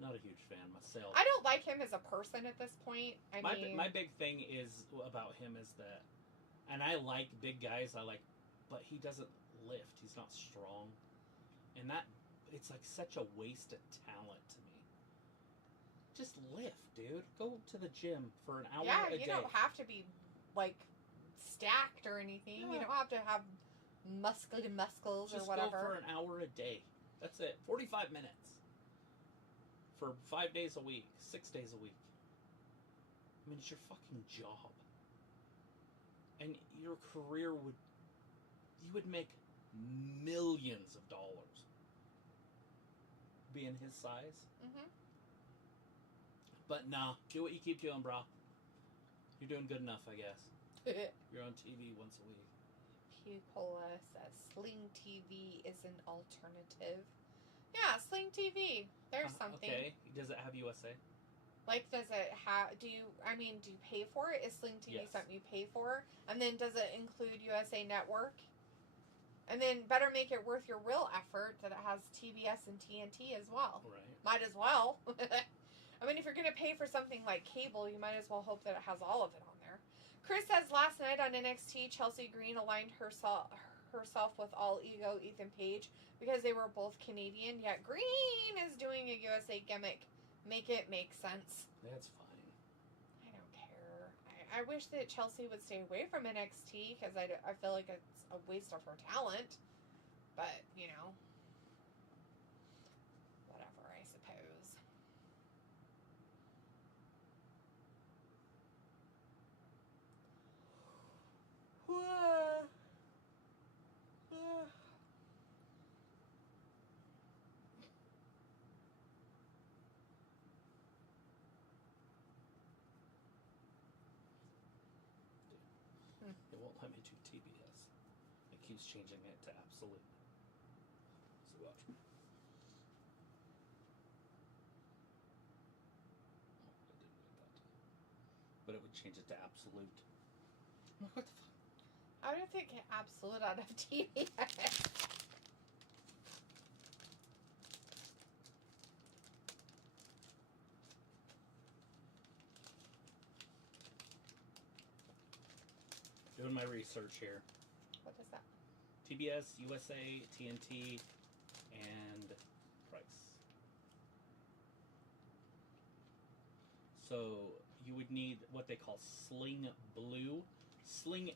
Not a huge fan myself. I don't like him as a person at this point. My big thing is about him is that, and I like big guys. But he doesn't lift. He's not strong, and it's like such a waste of talent to me. Just lift, dude. Go to the gym for an hour a day. Yeah, you don't have to be like stacked or anything. Yeah. You don't have to have muscles Just or whatever. Go for an hour a day. That's it. 45 minutes. For 5 days a week, 6 days a week. I mean, it's your fucking job. And your career you would make millions of dollars being his size. Mm-hmm. But nah, do what you keep doing, brah. You're doing good enough, I guess. You're on TV once a week. Pucola says Sling TV is an alternative. Yeah, Sling TV. There's something. Okay. Does it have USA? Like, does it have... Do you pay for it? Is Sling TV something you pay for? And then does it include USA Network? And then better make it worth your real effort that it has TBS and TNT as well. Right. Might as well. I mean, if you're going to pay for something like cable, you might as well hope that it has all of it on there. Chris says, last night on NXT, Chelsea Green aligned herself with All Ego Ethan Page because they were both Canadian, yet Green is doing a USA gimmick. Make it make sense. That's fine. I don't care. I wish that Chelsea would stay away from NXT because I feel like it's a waste of her talent. But, you know. It won't let me do TBS. It keeps changing it to absolute. So watch. Oh, I didn't like that. But it would change it to absolute. What the fuck? How do you think absolute out of TBS? Doing my research here. What is that? TBS, USA, TNT, and price. So you would need what they call Sling Blue. Sling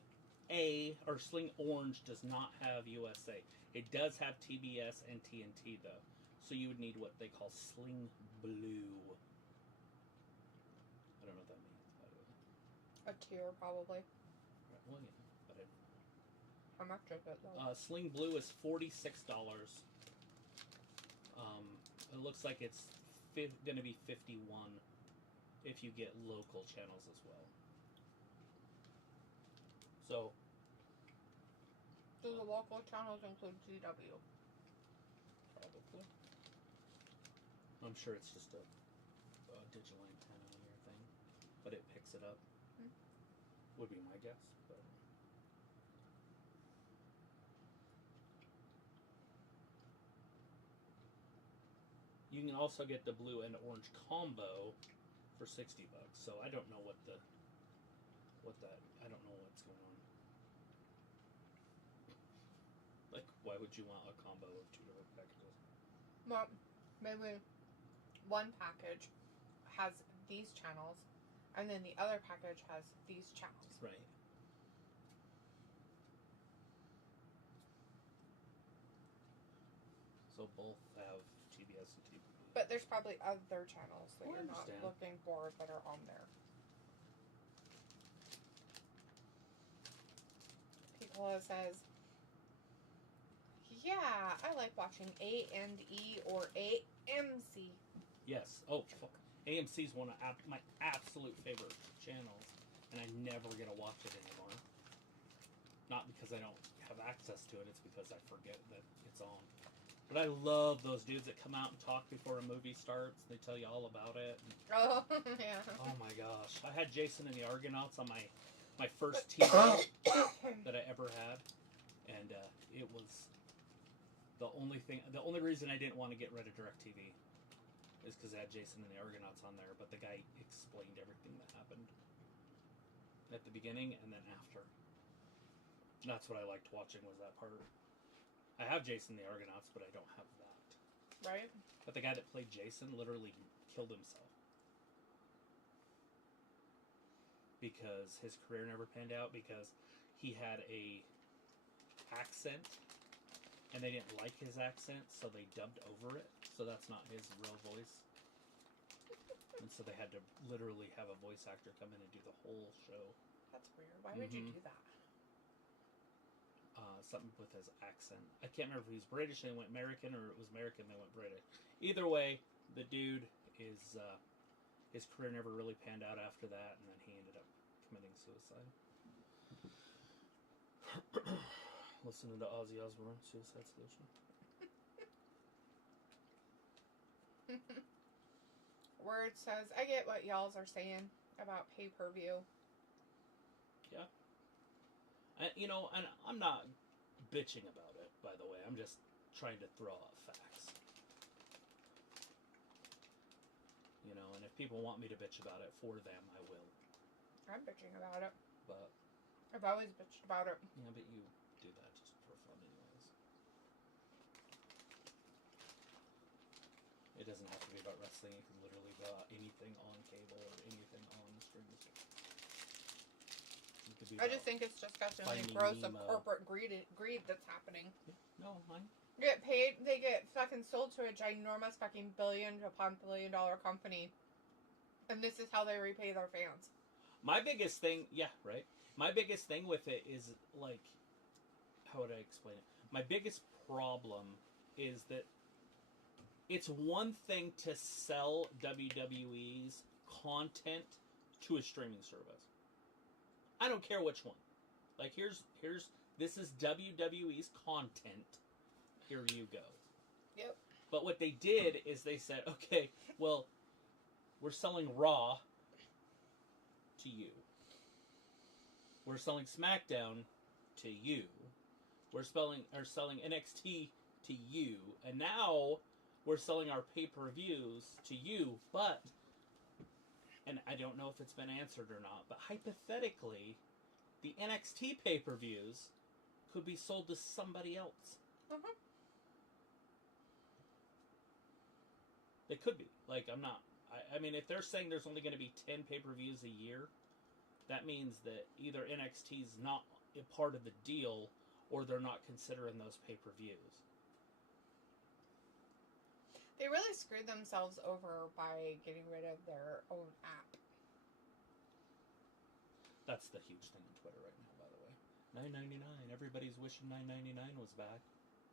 A or Sling Orange does not have USA. It does have TBS and TNT though. So you would need what they call Sling Blue. I don't know what that means, by the way. A tier, probably. Right, well, yeah, but How much is it, though? Sling Blue is $46. It looks like it's going to be $51 if you get local channels as well. So, do the local channels include GW? Probably. I'm sure it's just a digital antenna on your thing, but it picks it up. Would be my guess. But you can also get the blue and orange combo for $60. So I don't know I don't know what's going on. Like, why would you want a combo of two different packages? Well, maybe one package has these channels, and then the other package has these channels. Right. So both have TBS and TBS. But there's probably other channels that Oh, I you're not understand. looking for that are on there. Picola says, yeah, I like watching A&E or AMC. Yes. Oh, fuck. AMC is one of my absolute favorite channels, and I never get to watch it anymore. Not because I don't have access to it, it's because I forget that it's on. But I love those dudes that come out and talk before a movie starts. They tell you all about it. Oh, yeah. Oh my gosh. I had Jason and the Argonauts on my first TV that I ever had. And it was the only reason I didn't want to get rid of DirecTV is because I had Jason and the Argonauts on there. But the guy explained everything that happened at the beginning and then after. And that's what I liked watching, was that part. I have Jason the Argonauts, but I don't have that. Right? But the guy that played Jason literally killed himself. Because his career never panned out, because he had a accent, and they didn't like his accent, so they dubbed over it. So that's not his real voice. And so they had to literally have a voice actor come in and do the whole show. That's weird. Why would you do that? Something with his accent. I can't remember if he was British and went American, or it was American and they went British. Either way, the dude is his career never really panned out after that, and then he ended up committing suicide. Listening to Ozzy Osbourne, Suicide Solution. Word says, I get what y'alls are saying about pay-per-view. Yeah. And I'm not bitching about it, by the way. I'm just trying to throw out facts. And if people want me to bitch about it for them, I will. I'm bitching about it. But I've always bitched about it. yeah, but you do that just for fun anyways. It doesn't have to be about wrestling. It can literally be about anything on cable or anything on streaming. I just think it's disgustingly gross of corporate greed that's happening. No, mine. They get fucking sold to a ginormous fucking billion upon $billion company. And this is how they repay their fans. My biggest thing, yeah, right? My biggest thing with it is, like, how would I explain it? My biggest problem is that it's one thing to sell WWE's content to a streaming service. I don't care which one. Like, this is WWE's content. Here you go. Yep. But what they did is they said, okay, well, we're selling Raw to you. We're selling SmackDown to you. We're selling NXT to you. And now we're selling our pay-per-views to you. But, and I don't know if it's been answered or not, but hypothetically, the NXT pay-per-views could be sold to somebody else. Mm-hmm. They could be. Like, I'm not... I mean, if they're saying there's only going to be 10 pay-per-views a year, that means that either NXT's not a part of the deal, or they're not considering those pay-per-views. They really screwed themselves over by getting rid of their own app. That's the huge thing on Twitter right now, by the way. $9.99. Everybody's wishing $9.99 was back.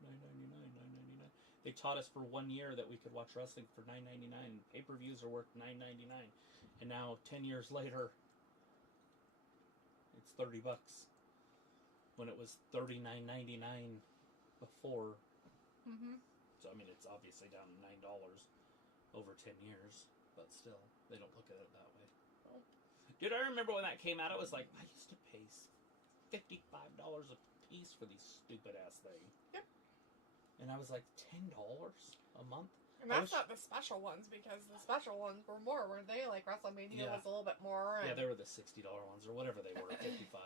$9.99, $9.99. They taught us for 1 year that we could watch wrestling for $9.99. Pay-per-views are worth $9.99. And now, 10 years later, it's $30. When it was $39.99 before. Mm-hmm. So, I mean, it's obviously down to $9 over 10 years. But still, they don't look at it that way. Oh. Dude, I remember when that came out, I was like, I used to pay $55 a piece for these stupid-ass things. Yep. And I was like, $10 a month? And that's not the special ones, because the special ones were more, weren't they? Like, WrestleMania was a little bit more. Yeah, they were the $60 ones, or whatever they were, 55.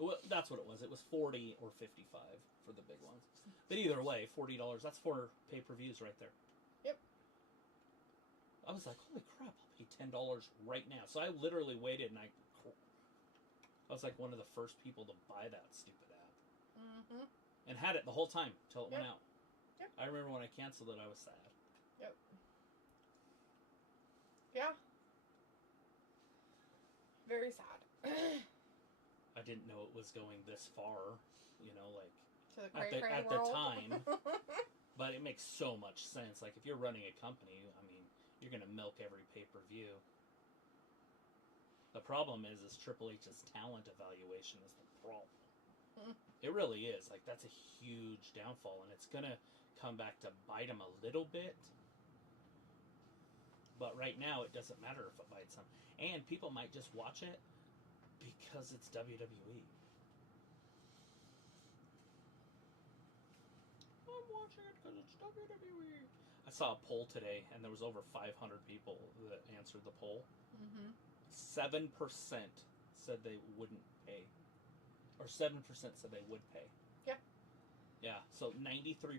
Well, that's what it was. It was 40 or 55 for the big ones. But either way, $40, that's 4 pay-per-views right there. Yep. I was like, holy crap, I'll pay $10 right now. So I literally waited, and I was like one of the first people to buy that stupid app. Mm-hmm. And had it the whole time till it went out. Yep. I remember when I canceled it, I was sad. Yep. Yeah. Very sad. I didn't know it was going this far, you know, like to the at world. the time. But it makes so much sense. Like, if you're running a company, I mean, you're going to milk every pay-per-view. The problem is Triple H's talent evaluation is the problem. It really is. Like, that's a huge downfall, and it's going to come back to bite him a little bit. But right now, it doesn't matter if it bites him. And people might just watch it because it's WWE. I'm watching it because it's WWE. I saw a poll today, and there was over 500 people that answered the poll. 7% said they wouldn't pay. Or 7% said they would pay. Yeah. Yeah, so 93%.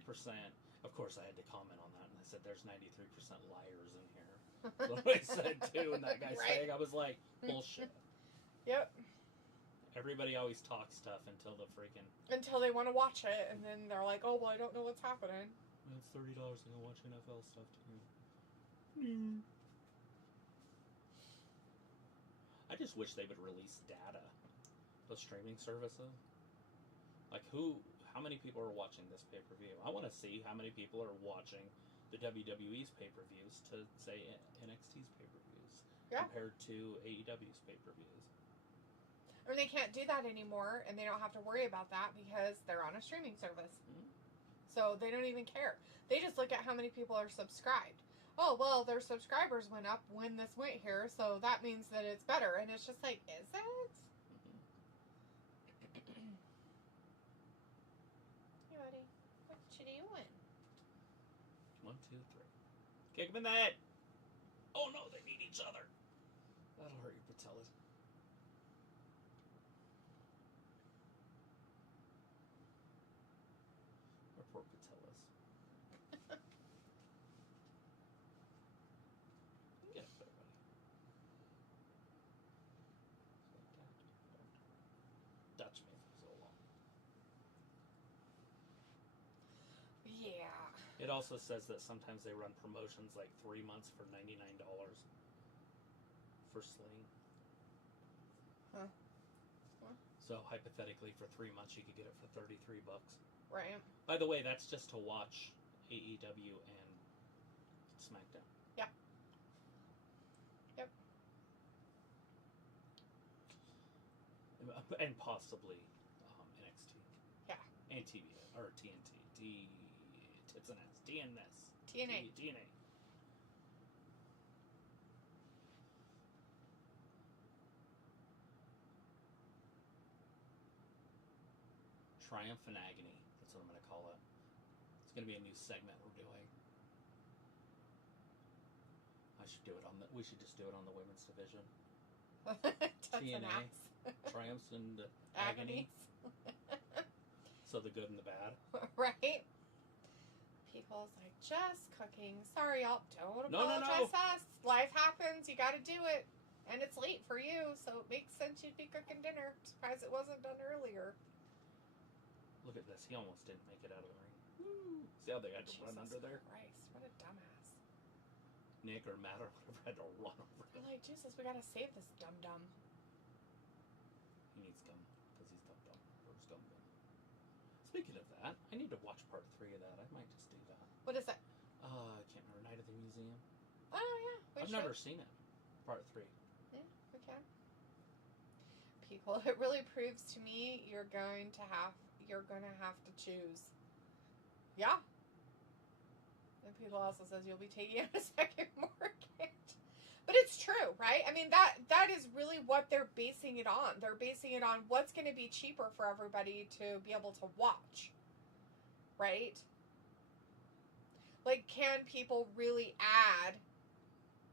Of course, I had to comment on that, and I said, there's 93% liars in here. That's what I said, too, and that guy saying, I was like, bullshit. Yep. Everybody always talks stuff until the freaking... Until they want to watch it, and then they're like, oh, well, I don't know what's happening. Well, it's $30 to go watch NFL stuff, too. I just wish they would release data. The streaming services. Like, how many people are watching this pay-per-view? I want to see how many people are watching the WWE's pay-per-views to, say, NXT's pay-per-views. Compared to AEW's pay-per-views. I mean, they can't do that anymore, and they don't have to worry about that because they're on a streaming service. So they don't even care. They just look at how many people are subscribed. Oh, well, their subscribers went up when this went here, so that means that it's better. And it's just like, is it? Hey, buddy. What you doing? 1, 2, 3. Kick him in the head. Oh, no, they need each other. That'll hurt your patellas. Or poor patellas. Get up there, buddy. Dutch me for so long. Yeah. It also says that sometimes they run promotions like 3 months for $99 for Sling. Huh. So hypothetically, for 3 months, you could get it for $33. Right. By the way, that's just to watch AEW and SmackDown. Yeah. Yep. And possibly And TBS. Or TNT. Tits and ass. TNS. TNA. TNA. Triumph and Agony. That's what I'm going to call it. It's going to be a new segment we're doing. We should just do it on the women's division. TNA. Triumphs and Agonies. So the good and the bad. Right? People's like, just cooking. Sorry, y'all. Don't apologize to us. Life happens. You got to do it. And it's late for you, so it makes sense you'd be cooking dinner. Surprised it wasn't done earlier. Look at this. He almost didn't make it out of the ring. Woo. See how they had to run under there? Christ, what a dumbass. Nick or Matt or whatever had to run over They're like, Jesus, we got to save this dum-dum. He needs gum, because he's dum-dum. Or his gum. Speaking of that, I need to watch part 3 of that. I might just do that. What is that? I can't remember. Night of the Museum. Oh, yeah. I've never seen it. Part 3. Yeah, we can. People, it really proves to me you're going to have to choose. Yeah. And people also says you'll be taking out a second mortgage. But it's true, right? I mean, that is really what they're basing it on. They're basing it on what's going to be cheaper for everybody to be able to watch. Right? Like, can people really add,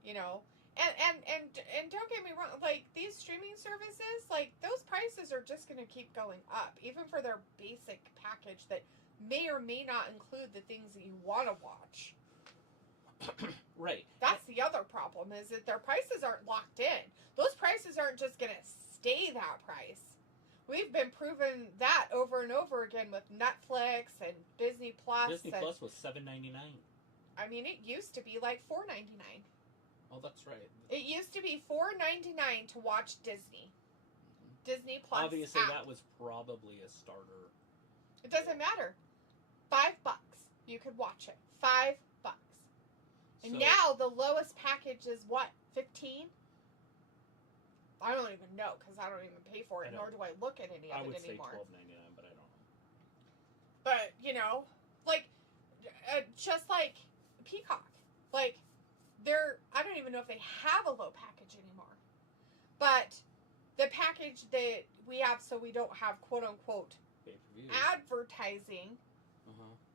you know, and don't get me wrong, like, these streaming services, like, those prices are just going to keep going up, even for their basic package that may or may not include the things that you want to watch. Right. That's the other problem, is that their prices aren't locked in. Those prices aren't just going to stay that price. We've been proving that over and over again with Netflix and Disney Plus. Disney Plus was $7.99. I mean, it used to be like $4.99. Oh, that's right. It used to be $4.99 to watch Disney. Mm-hmm. Disney Plus. Obviously, app. That was probably a starter. It doesn't matter. $5. You could watch it. $5. And So, now the lowest package is what? 15? I don't even know, because I don't even pay for it, nor do I look at any of it anymore. I would say $12.99, but I don't know. But, you know, like, just like Peacock. Like, I don't even know if they have a low package anymore. But the package that we have, so we don't have quote-unquote advertising,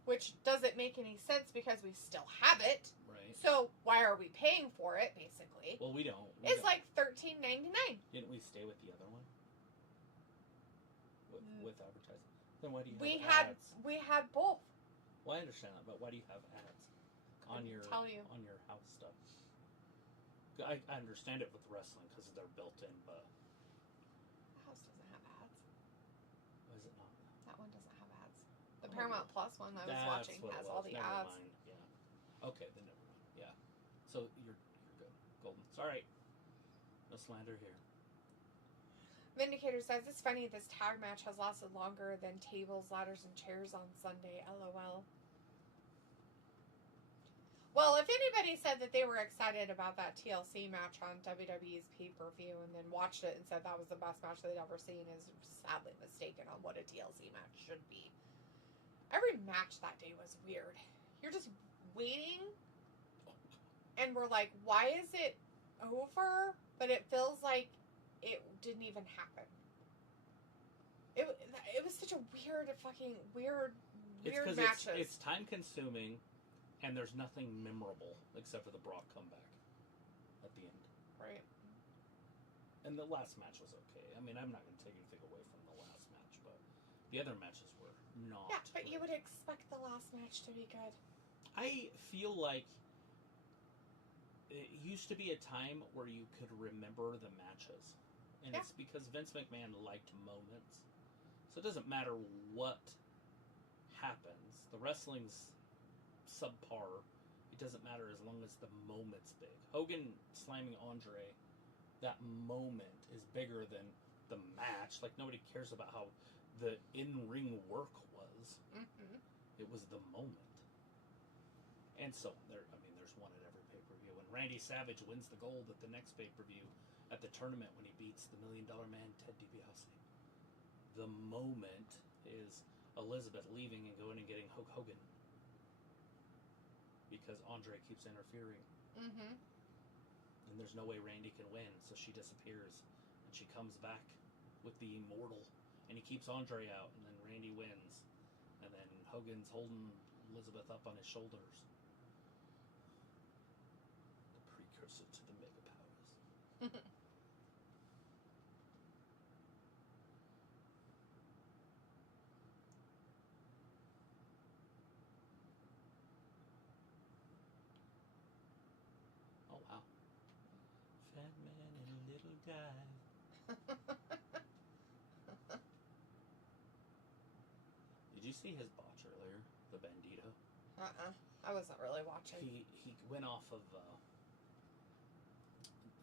which doesn't make any sense because we still have it. Right. So why are we paying for it, basically? Well, we don't. It's like $13.99. Didn't we stay with the other one? With advertising? Then why do you have ads? We had both. Well, I understand that, but why do you have ads on your house stuff? I understand it with wrestling because they're built in, but the house doesn't have ads. Why is it not? That one doesn't have ads. The Paramount Plus one I was watching has all the never ads. Mind. Yeah. Okay, then never mind. Yeah. So you're good. Golden. It's all right. No slander here. Vindicator says, it's funny this tag match has lasted longer than tables, ladders, and chairs on Sunday. LOL. Well, if anybody said that they were excited about that TLC match on WWE's pay-per-view and then watched it and said that was the best match they'd ever seen is sadly mistaken on what a TLC match should be. Every match that day was weird. You're just waiting and we're like, why is it over? But it feels like it didn't even happen. It was such a weird matches. It's time consuming, and there's nothing memorable except for the Brock comeback at the end. Right. And the last match was okay. I mean, I'm not going to take anything away from the last match, but the other matches were not. Yeah, but you would expect the last match to be good. I feel like it used to be a time where you could remember the matches. And it's because Vince McMahon liked moments. So it doesn't matter what happens. The wrestling's subpar. It doesn't matter as long as the moment's big. Hogan slamming Andre, that moment is bigger than the match. Like, nobody cares about how the in-ring work was. Mm-hmm. It was the moment. And so, there's one at every pay-per-view. When Randy Savage wins the gold at the next pay-per-view, at the tournament when he beats the $1 Million Man, Ted DiBiase. The moment is, Elizabeth leaving and going and getting Hulk Hogan because Andre keeps interfering. Mm-hmm. And there's no way Randy can win, so she disappears. And she comes back with the Immortal, and he keeps Andre out, and then Randy wins. And then Hogan's holding Elizabeth up on his shoulders. The precursor to the Mega Powers. Oh, wow. Fat man and a little guy. Did you see his botch earlier? The Bandito? I wasn't really watching. He went off of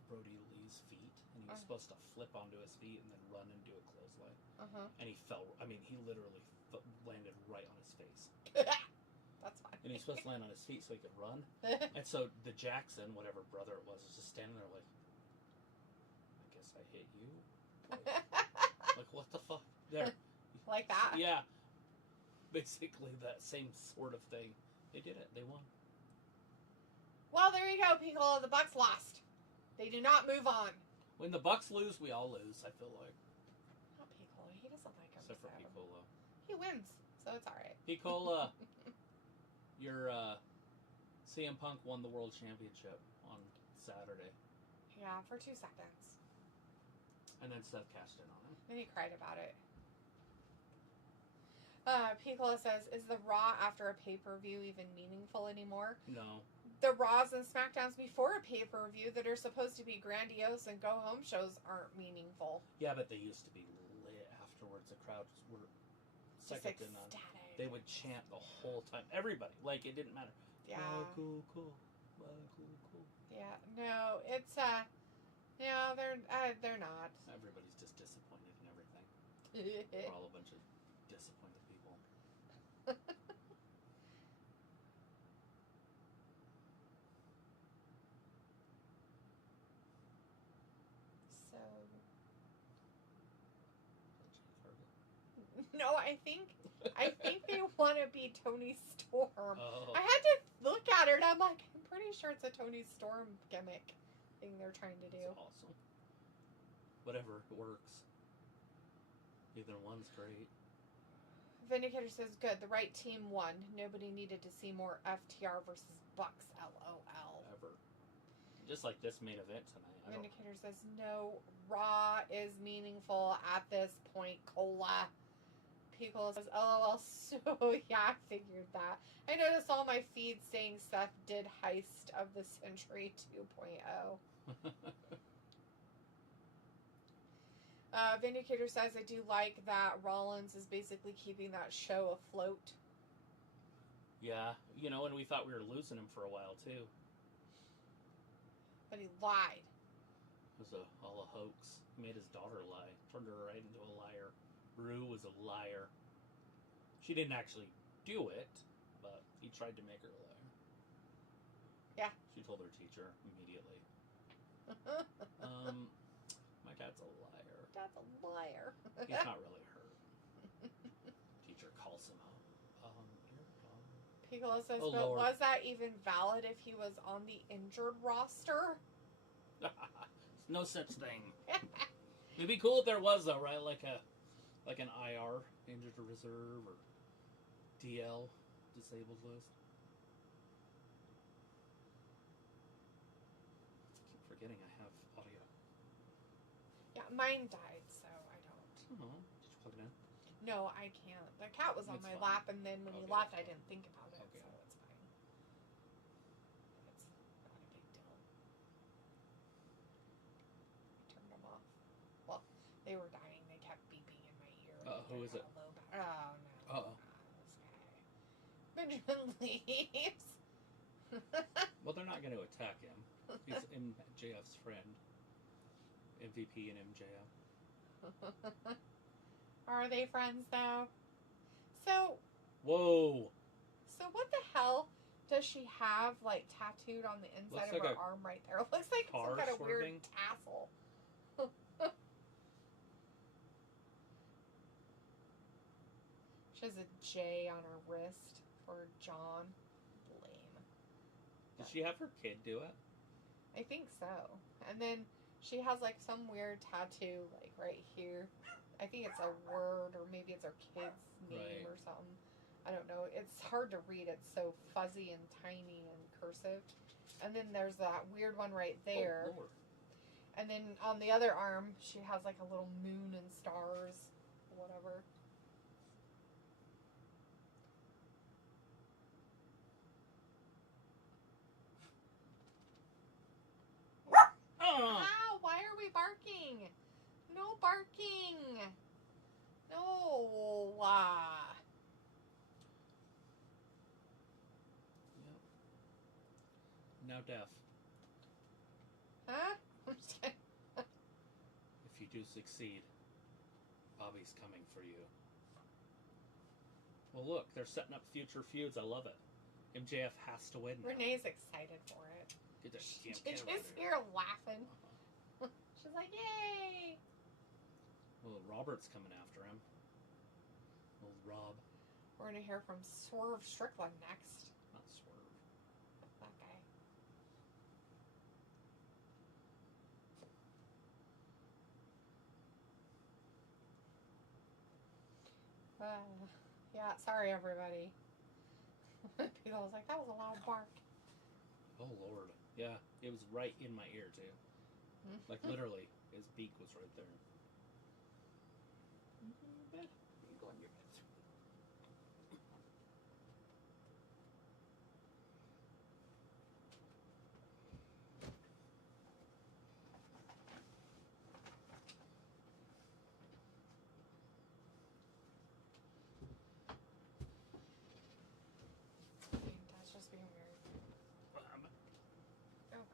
Brody Lee's feet, and he was supposed to flip onto his feet and then run and do a clothesline. And he fell. I mean, he literally landed right on his face. That's fine. And he's supposed to land on his feet so he could run. And so the Jackson, whatever brother it was just standing there like, I guess I hit you? Like what the fuck? There. Like that? Yeah. Basically that same sort of thing. They did it. They won. Well, there you go, Piccolo. The Bucks lost. They do not move on. When the Bucks lose, we all lose, I feel like. Not Piccolo. He doesn't like him. Except for Piccolo. He wins, so it's alright. Piccolo, your CM Punk won the World Championship on Saturday. Yeah, for 2 seconds. And then Seth cashed in on him. Then he cried about it. Piccolo says, is the Raw after a pay-per-view even meaningful anymore? No. The Raws and SmackDowns before a pay-per-view that are supposed to be grandiose and go-home shows aren't meaningful. Yeah, but they used to be lit afterwards. The crowds were second to none. They would chant the whole time. Everybody. Like, it didn't matter. Yeah. Cool, cool. Cool. Yeah, no, it's, no, they're not. Everybody's just disappointed in everything. We're all a bunch of disappointed people. So, no, I think they want to be Tony Storm. Oh. I had to look at her and I'm like, I'm pretty sure it's a Tony Storm gimmick thing they're trying to do. That's awesome. Whatever, it works. Either one's great. Vindicator says, good, the right team won. Nobody needed to see more FTR versus Bucks, LOL. Ever. Just like this main event tonight. Vindicator says, no, Raw is meaningful at this point, Cola. Piccolo says, LOL, so yeah, I figured that. I noticed all my feeds saying Seth did Heist of the Century 2.0. Vindicator says, I do like that Rollins is basically keeping that show afloat. Yeah, you know, and we thought we were losing him for a while, too. But he lied. It was all a hoax. He made his daughter lie. Turned her right into a liar. Rue was a liar. She didn't actually do it, but he tried to make her a liar. Yeah. She told her teacher immediately. My dad's a liar. Dad's a liar. He's not really hurt. Teacher calls him home. Piccolo says, Oh, but Lord. was that even valid if he was on the injured roster? No such thing. It'd be cool if there was, though, right? Like an IR, injured to reserve, or DL, disabled list. I keep forgetting I have audio. Yeah, mine died, so I don't. Oh, did you plug it in? No, I can't. The cat was on It's my fine. lap, and then when he Okay, left, that's I didn't think about it, Okay. so it's fine. It's not a big deal. I turned them off. Well, they were dying. They kept beeping in my ear. Who is it? Oh, no. Uh-oh. This guy. Benjamin leaves. Well, they're not going to attack him. He's MJF's friend. MVP and MJF. Are they friends, though? So, Whoa! So what the hell does she have, like, tattooed on the inside Looks of like her arm right there? It looks like some car kind of weird swerving. tassel. She has a J on her wrist for John. Lame. Did she have her kid do it? I think so. And then she has like some weird tattoo like right here. I think it's a word or maybe it's her kid's name or something. I don't know. It's hard to read. It's so fuzzy and tiny and cursive. And then there's that weird one right there. Oh, Lord. And then on the other arm, she has like a little moon and stars, whatever. Oh. Ow, why are we barking? No barking. No. Yep. Now deaf. Huh? If you do succeed, Bobby's coming for you. Well, look, they're setting up future feuds. I love it. MJF has to win now. Renee's excited for it. Get that She's damn camera just there. here laughing. She's like, yay! Well, Robert's coming after him. Old Rob. We're going to hear from Swerve Strickland next. Not Swerve. That guy. Yeah, sorry everybody. People was like, that was a loud bark. Oh, Lord. Yeah, it was right in my ear, too. Like, literally, his beak was right there. You go in your bed. You go in your bed. That's just being weird. Oh,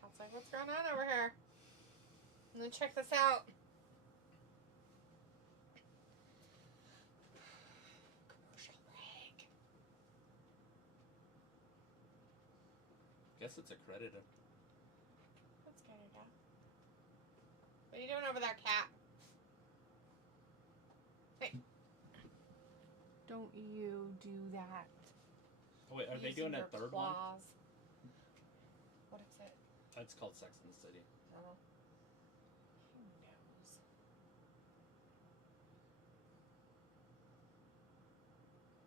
cat's like, what's going on over here? I'm gonna check this out. Commercial break. Guess it's accredited. That's good, yeah. What are you doing over there, cat? Hey. Don't you do that. Oh, wait, are they doing a third one? What is it? It's called Sex and the City. Oh. Who knows?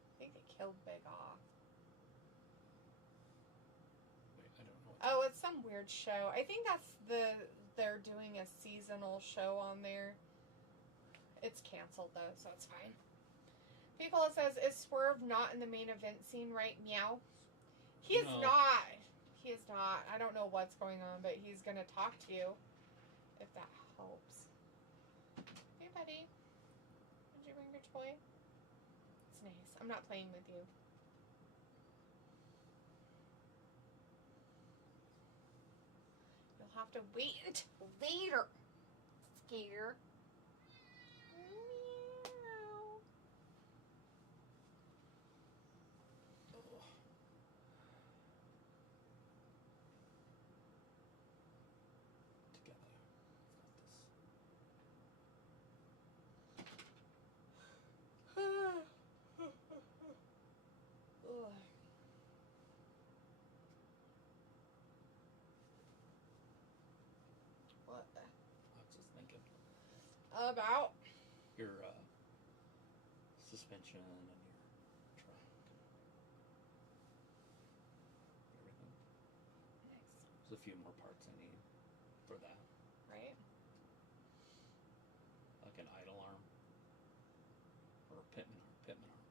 I think they killed Big off. Wait, I don't know. Oh, it's some weird show. I think they're doing a seasonal show on there. It's canceled though, so it's fine. Picola says, is Swerve not in the main event scene right meow? He is not. He is not. I don't know what's going on, but he's going to talk to you. If that helps. Hey, buddy. Did you bring your toy? It's nice. I'm not playing with you. You'll have to wait until later. Scare. What? I was just thinking. About? Your suspension and your truck. Everything. Nice. There's a few more parts I need for that. Right? Like an idle arm. Or a pitman arm.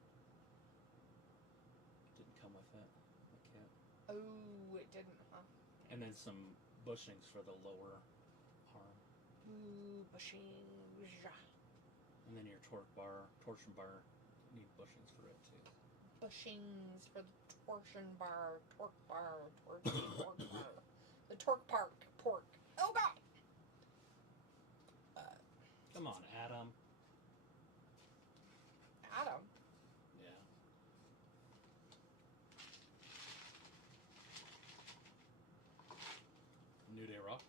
Didn't come with it. The kit. Oh, it didn't, huh? And then some bushings for the lower arm. Ooh, bushings. And then your torsion bar, need bushings for it too. Bushings for the torsion bar, torque bar. The torque park, pork. Oh, God! Come on, Adam. Adam. Yeah. New Day Rock.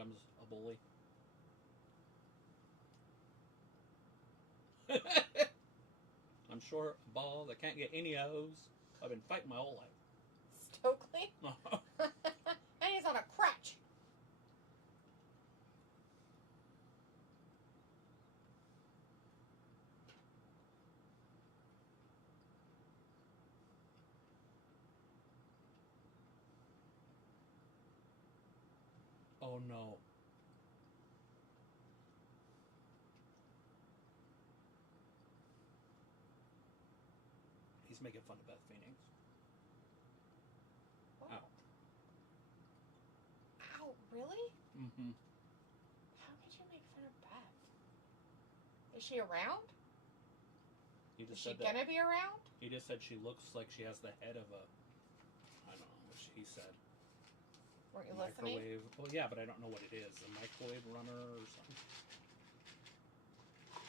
Adam's a bully. I'm short, bald, I can't get any O's. I've been fighting my whole life. Stokely? And he's on a crutch. Oh no. He's making fun of Beth Phoenix. What? Ow. Ow, really? Mm-hmm. How could you make fun of Beth? Is she around? He just Is she said that. gonna be around? He just said she looks like she has the head of a, I don't know what he said. Weren't you Microwave. listening? Well, yeah, but I don't know what it is. A microwave runner or something. I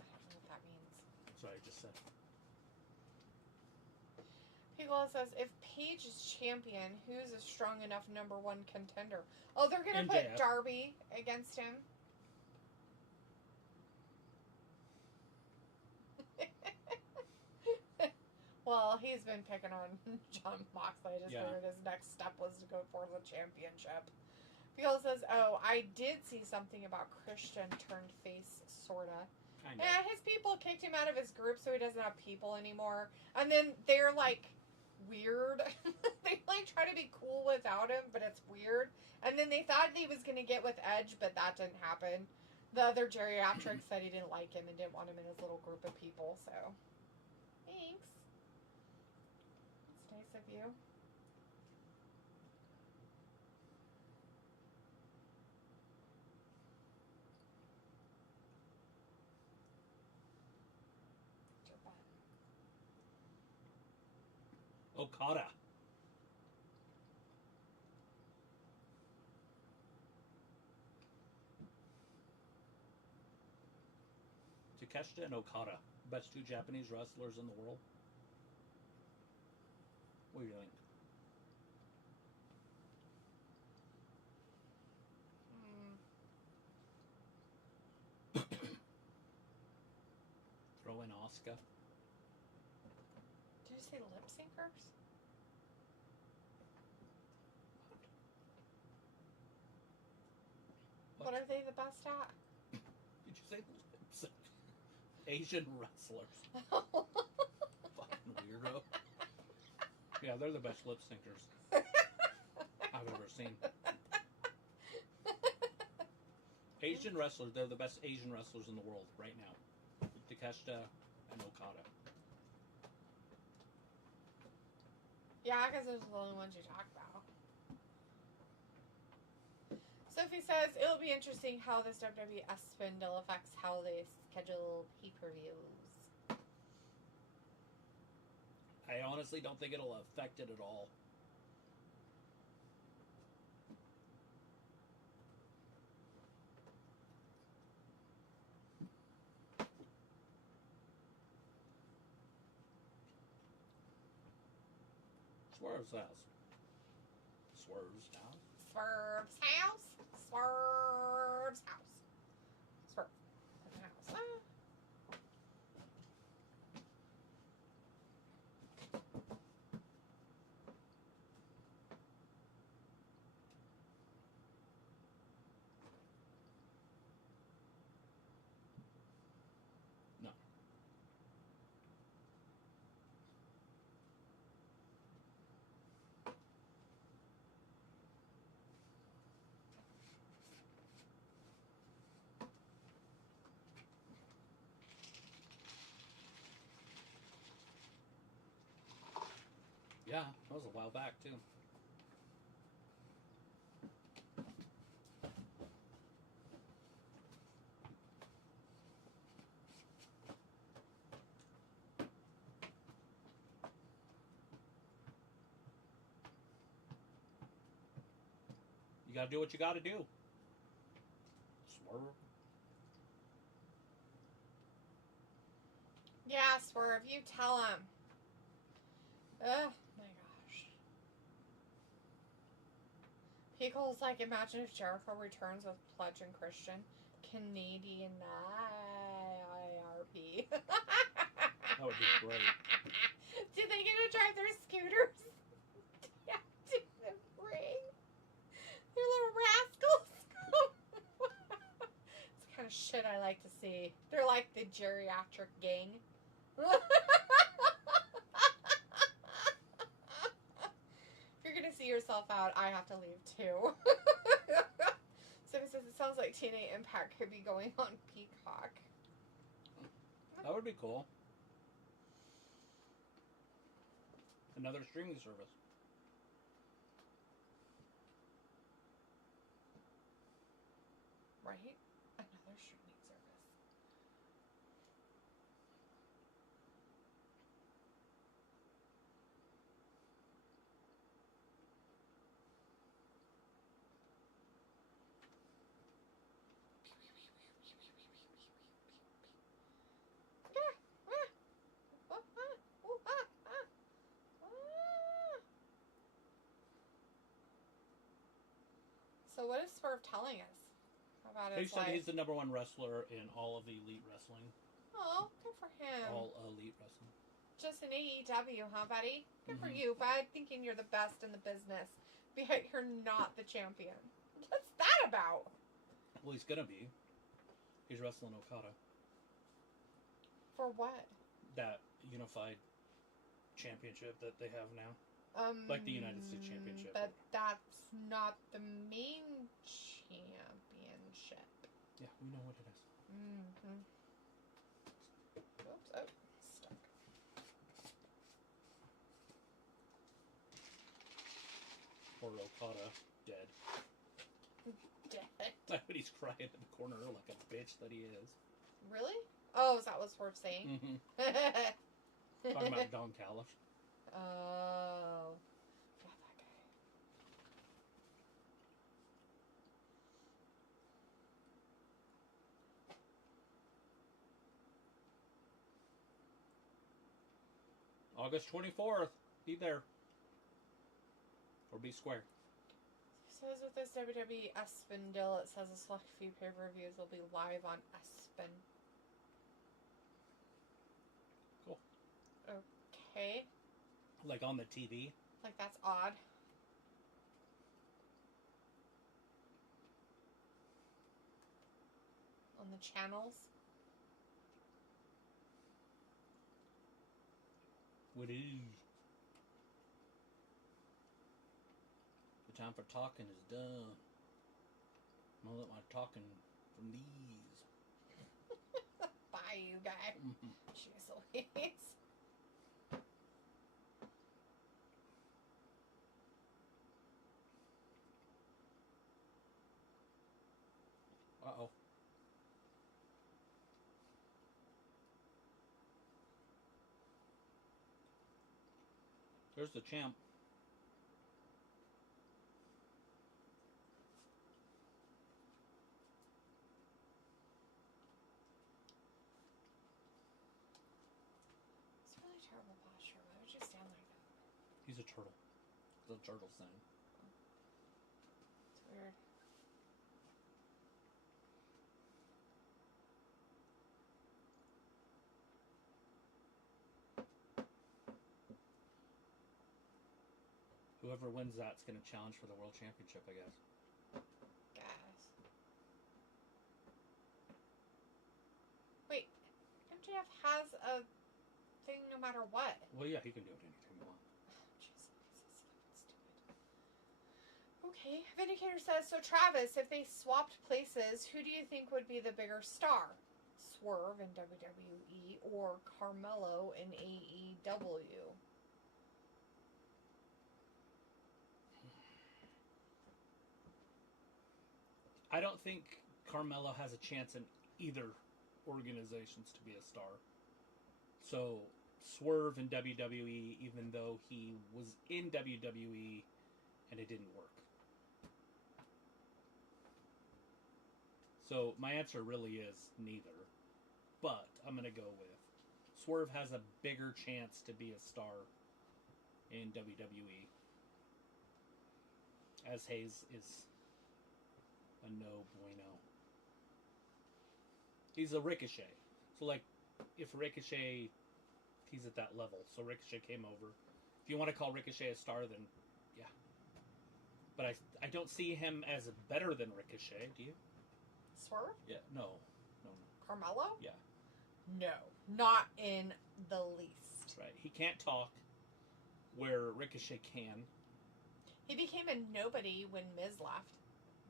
don't know what that means. That's what I just said. Pickle says, if Paige is champion, who's a strong enough #1 contender? Oh, they're gonna put MJF. Darby against him. Well, he's been picking on John Moxley. I just figured his next step was to go for the championship. Pickle says, oh, I did see something about Christian turned face, sorta. Kind of. Yeah, his people kicked him out of his group, so he doesn't have people anymore. And then they're like weird. They like try to be cool without him, but it's weird. And then they thought he was gonna get with Edge, but that didn't happen. The other geriatric said he didn't like him and didn't want him in his little group of people. So, thanks. It's nice of you. Okada. Takeshita and Okada. Best 2 Japanese wrestlers in the world. What do you think? Throw in Asuka. Did you say lip syncers? What are they the best at? Did you say lip sync? Asian wrestlers. Fucking weirdo. Yeah, they're the best lip syncers I've ever seen. Asian wrestlers, they're the best Asian wrestlers in the world right now. Takeshita and Okada. Yeah, because those are the only ones you talk about. Sophie says, it'll be interesting how this WWE spindle affects how they schedule pay-per-views. I honestly don't think it'll affect it at all. Swerve's house. Swerve's house. Swerve's house. Swerve's house. Swerve. House. No. Yeah, that was a while back too. You gotta do what you gotta do. Swerve. Yeah, Swerve, you tell him. Oh my gosh. He goes like, imagine if Jericho returns with Pledge and Christian. Canadian IRP. That would be great. Do they get to drive their scooters? Yeah, to the ring. They're little rascals. It's the kind of shit I like to see. They're like the geriatric gang. If you're gonna see yourself out, I have to leave too. So it says it sounds like TNA Impact could be going on Peacock. That would be cool. Another streaming service. Right? Another streaming service. So what is Swerve telling us about He his said life? he's the #1 wrestler in all of Elite Wrestling. Oh, good for him. All Elite Wrestling. Just an AEW, huh, buddy? Good for Mhm. you, bud. Thinking you're the best in the business, but you're not the champion. What's that about? Well, he's gonna be. He's wrestling Okada. For what? That unified championship that they have now. Like the United States Championship. But that's not the main championship. Yeah, we know what it is. Mm-hmm. Oops, oh, stuck. Poor Okada, dead. Dead. But he's crying in the corner like a bitch that he is. Really? Oh, is that what's worth saying? Mm-hmm. Talking about Don Callis. Oh. Yeah, that guy. August 24th. Be there. Or be square. Says with this WWE Espen deal, it says a select few pay-per-views will be live on Espen. Cool. Okay. Like on the TV. Like, that's odd. On the channels. What is? The time for talking is done. I'm gonna let my talking from these. Bye, you guy. Mm-hmm. Jeez Louise. Uh-oh. There's the champ. It's really terrible posture. Why would you stand like that? He's a turtle. It's a turtle thing. It's weird. Whoever wins that's going to challenge for the world championship, I guess. Guys. Wait, MJF has a thing no matter what. Well, yeah, he can do it anytime he wants. Jeez, stupid. Okay, Vindicator says, so Travis, if they swapped places, who do you think would be the bigger star? Swerve in WWE or Carmelo in AEW? I don't think Carmelo has a chance in either organizations to be a star. So, Swerve in WWE, even though he was in WWE and it didn't work. So, my answer really is neither. But I'm going to go with Swerve has a bigger chance to be a star in WWE. as Hayes is a no bueno. He's a Ricochet. So, like, if Ricochet, he's at that level. So Ricochet came over. If you want to call Ricochet a star, then yeah. But I don't see him as better than Ricochet. Do you? Swerve? Yeah. No. Carmelo? Yeah. No. Not in the least. Right. He can't talk where Ricochet can. He became a nobody when Miz left.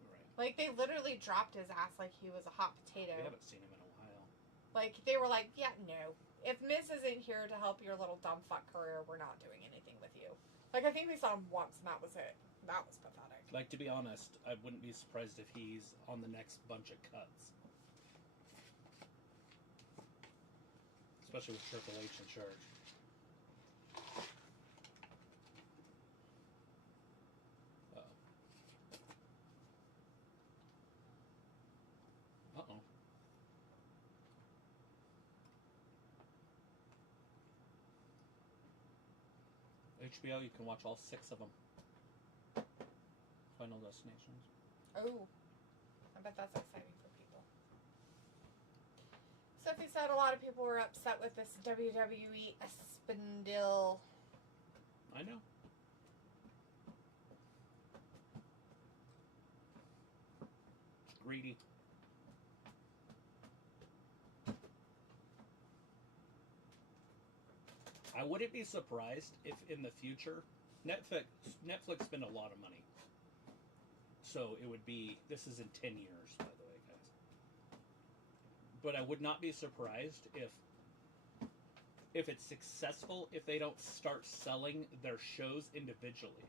Right. Like, they literally dropped his ass like he was a hot potato. We haven't seen him in a while. Like, they were like, yeah, no. If Miz isn't here to help your little dumb fuck career, we're not doing anything with you. Like, I think we saw him once, and that was it. That was pathetic. Like, to be honest, I wouldn't be surprised if he's on the next bunch of cuts. Especially with Triple H in charge. Uh-oh. HBO, you can watch all 6 of them. Final Destinations. Oh. I bet that's exciting for people. Sophie said a lot of people were upset with this WWE Espandil. I know. It's greedy. I wouldn't be surprised if in the future Netflix spent a lot of money. So it would be, this is in 10 years, by the way, guys. But I would not be surprised if it's successful, if they don't start selling their shows individually,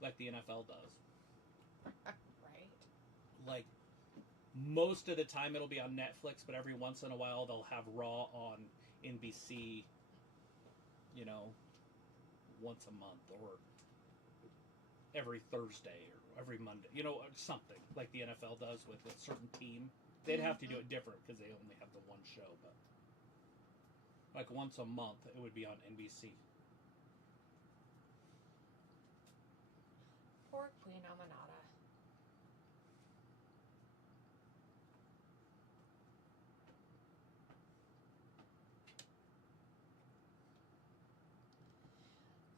like the NFL does. Right. Like, most of the time it'll be on Netflix, but every once in a while they'll have Raw on NBC, you know, once a month, or every Thursday, or every Monday, you know, something like the NFL does with a certain team. They'd have to do it different because they only have the one show, but like once a month it would be on NBC. Poor Queen Amanada.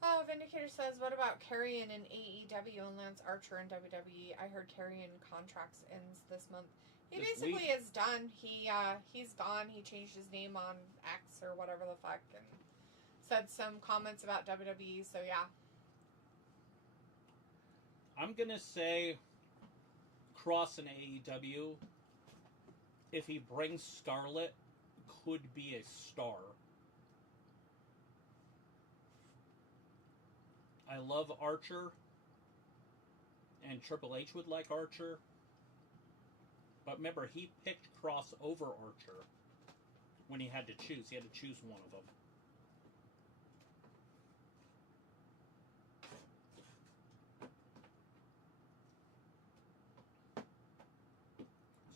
Oh, Vindicator says, what about Karrion in AEW and Lance Archer in WWE? I heard Karrion contracts ends this month. He This basically week. is done. He's gone. He changed his name on X or whatever the fuck and said some comments about WWE, so yeah. I'm gonna say Cross in AEW, if he brings Scarlett, could be a star. I love Archer, and Triple H would like Archer. But remember, he picked Cross over Archer when he had to choose. He had to choose one of them.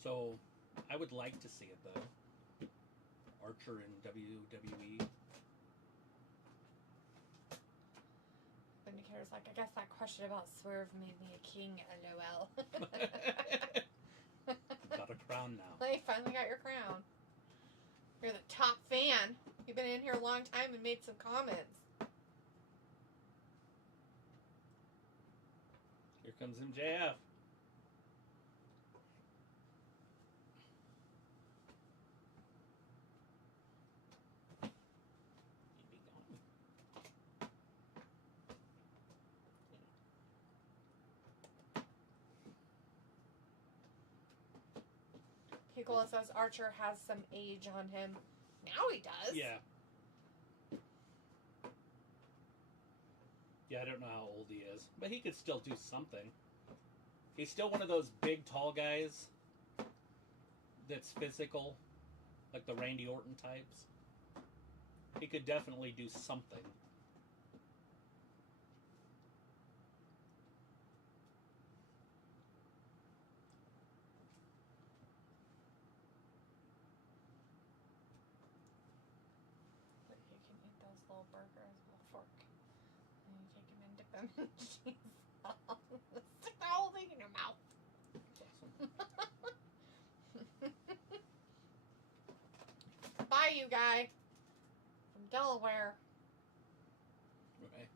So, I would like to see it, though. Archer in WWE. Vindicator's like, I guess that question about Swerve made me a king, LOL. Got a crown now. Well, you finally got your crown. You're the top fan. You've been in here a long time and made some comments. Here comes MJF. He'd be gone. Piccolo says Archer has some age on him. Now he does. Yeah. Yeah, I don't know how old he is, but he could still do something. He's still one of those big, tall guys that's physical, like the Randy Orton types. He could definitely do something. But you can eat those little burgers with a fork. And you take them and dip them in cheese sauce. your mouth. That's awesome. Bayou guy from Delaware. Right.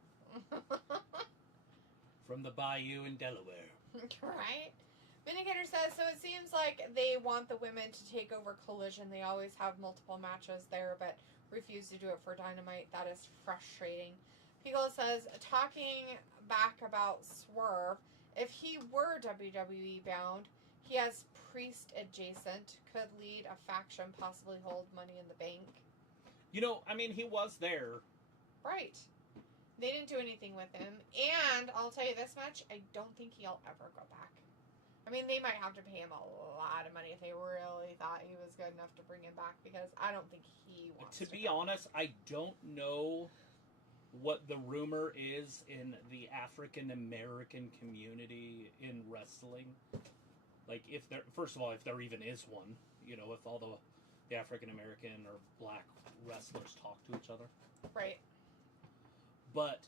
From the Bayou in Delaware. Right? Vindicator says, so it seems like they want the women to take over Collision. They always have multiple matches there, but refuse to do it for Dynamite. That is frustrating. Piccolo says, talking back about Swerve, if he were WWE bound, he has Priest adjacent, could lead a faction, possibly hold Money in the Bank. You know, I mean, he was there. Right. They didn't do anything with him. And I'll tell you this much, I don't think he'll ever go back. I mean, they might have to pay him a lot of money if they really thought he was good enough to bring him back, because I don't think he wants to be honest, I don't know what the rumor is in the African American community in wrestling. Like, if there, first of all, if there even is one, you know, if all the African American or black wrestlers talk to each other. Right. But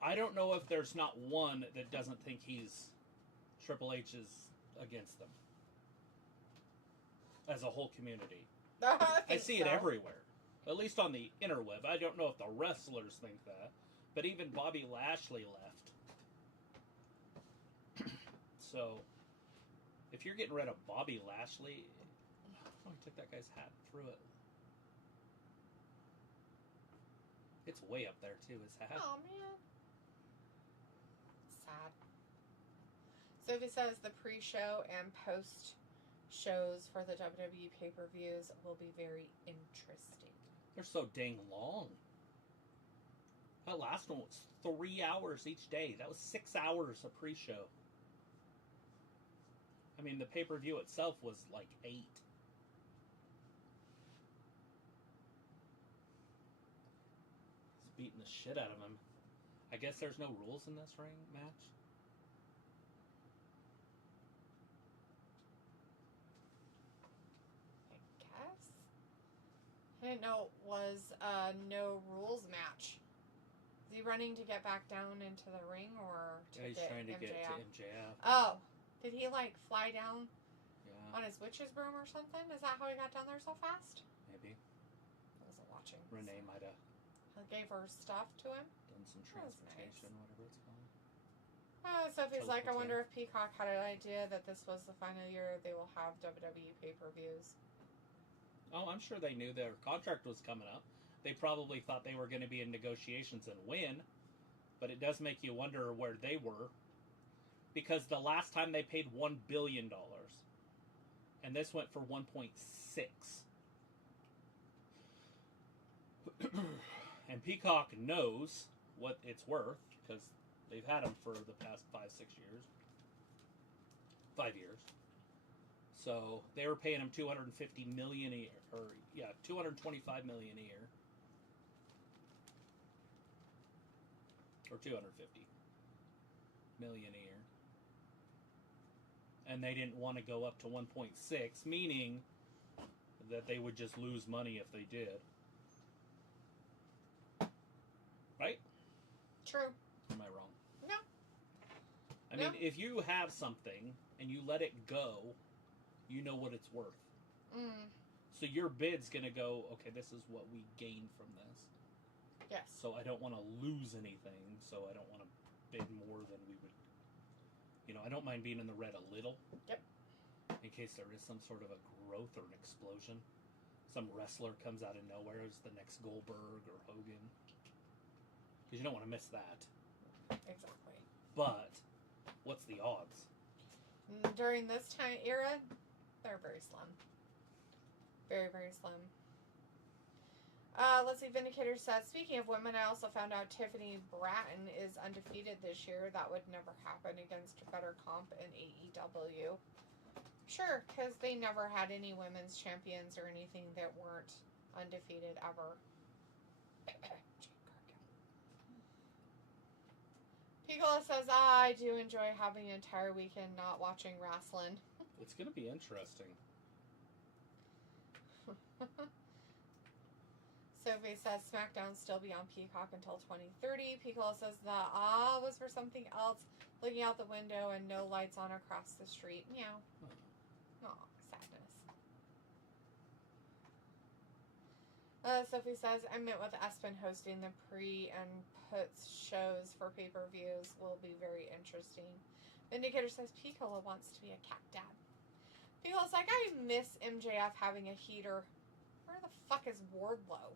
I don't know if there's not one that doesn't think he's Triple H is against them as a whole community. I see it everywhere, at least on the interweb. I don't know if the wrestlers think that, but even Bobby Lashley left. So, if you're getting rid of Bobby Lashley, oh, he took that guy's hat and threw it. It's way up there too, his hat. Oh man, sad. Sophie says the pre-show and post-shows for the WWE pay-per-views will be very interesting. They're so dang long. That last one was 3 hours each day. That was 6 hours of pre-show. I mean, the pay-per-view itself was like 8. He's beating the shit out of him. I guess there's no rules in this ring match. I didn't know it was a no rules match. Is he running to get back down into the ring, or to he's get trying to MJF? get to MJF. Oh, did he like fly down Yeah. on his witch's broom or something? Is that how he got down there so fast? Maybe. I wasn't watching. Renee might have Gave her stuff to him. done some That was transportation, nice. whatever it's called. Sophie's like, I wonder if Peacock had an idea that this was the final year they will have WWE pay-per-views. Oh, I'm sure they knew their contract was coming up. They probably thought they were going to be in negotiations and win, but it does make you wonder where they were, because the last time they paid $1 billion, and this went for 1.6. And Peacock knows what it's worth, because they've had them for the past 5 years. 5 years. So they were paying him $250 million a year, or $225 million a year, or $250 million a year, and they didn't want to go up to 1.6, meaning that they would just lose money if they did. Right? True. Am I wrong? No. I mean, if you have something and you let it go, you know what it's worth. Mm. So your bid's going to go, okay, this is what we gain from this. Yes. So I don't want to lose anything, so I don't want to bid more than we would. You know, I don't mind being in the red a little. Yep. In case there is some sort of a growth or an explosion. Some wrestler comes out of nowhere as the next Goldberg or Hogan. Because you don't want to miss that. Exactly. But what's the odds? During this time era, they're very slim. Very, very slim. Let's see, Vindicator said, speaking of women, I also found out Tiffany Bratton is undefeated this year. That would never happen against Better Comp in AEW. Sure, because they never had any women's champions or anything that weren't undefeated ever. Piccolo says, I do enjoy having an entire weekend not watching wrestling. It's going to be interesting. Sophie says SmackDown still be on Peacock until 2030. Piccolo says the was for something else. Looking out the window and no lights on across the street. Meow. Aw, sadness. Sophie says, I met with Espen hosting the pre and puts shows for pay-per-views. Will be very interesting. Vindicator says, Piccolo wants to be a cat dad. Piccolo's like, I miss MJF having a heater. Where the fuck is Wardlow?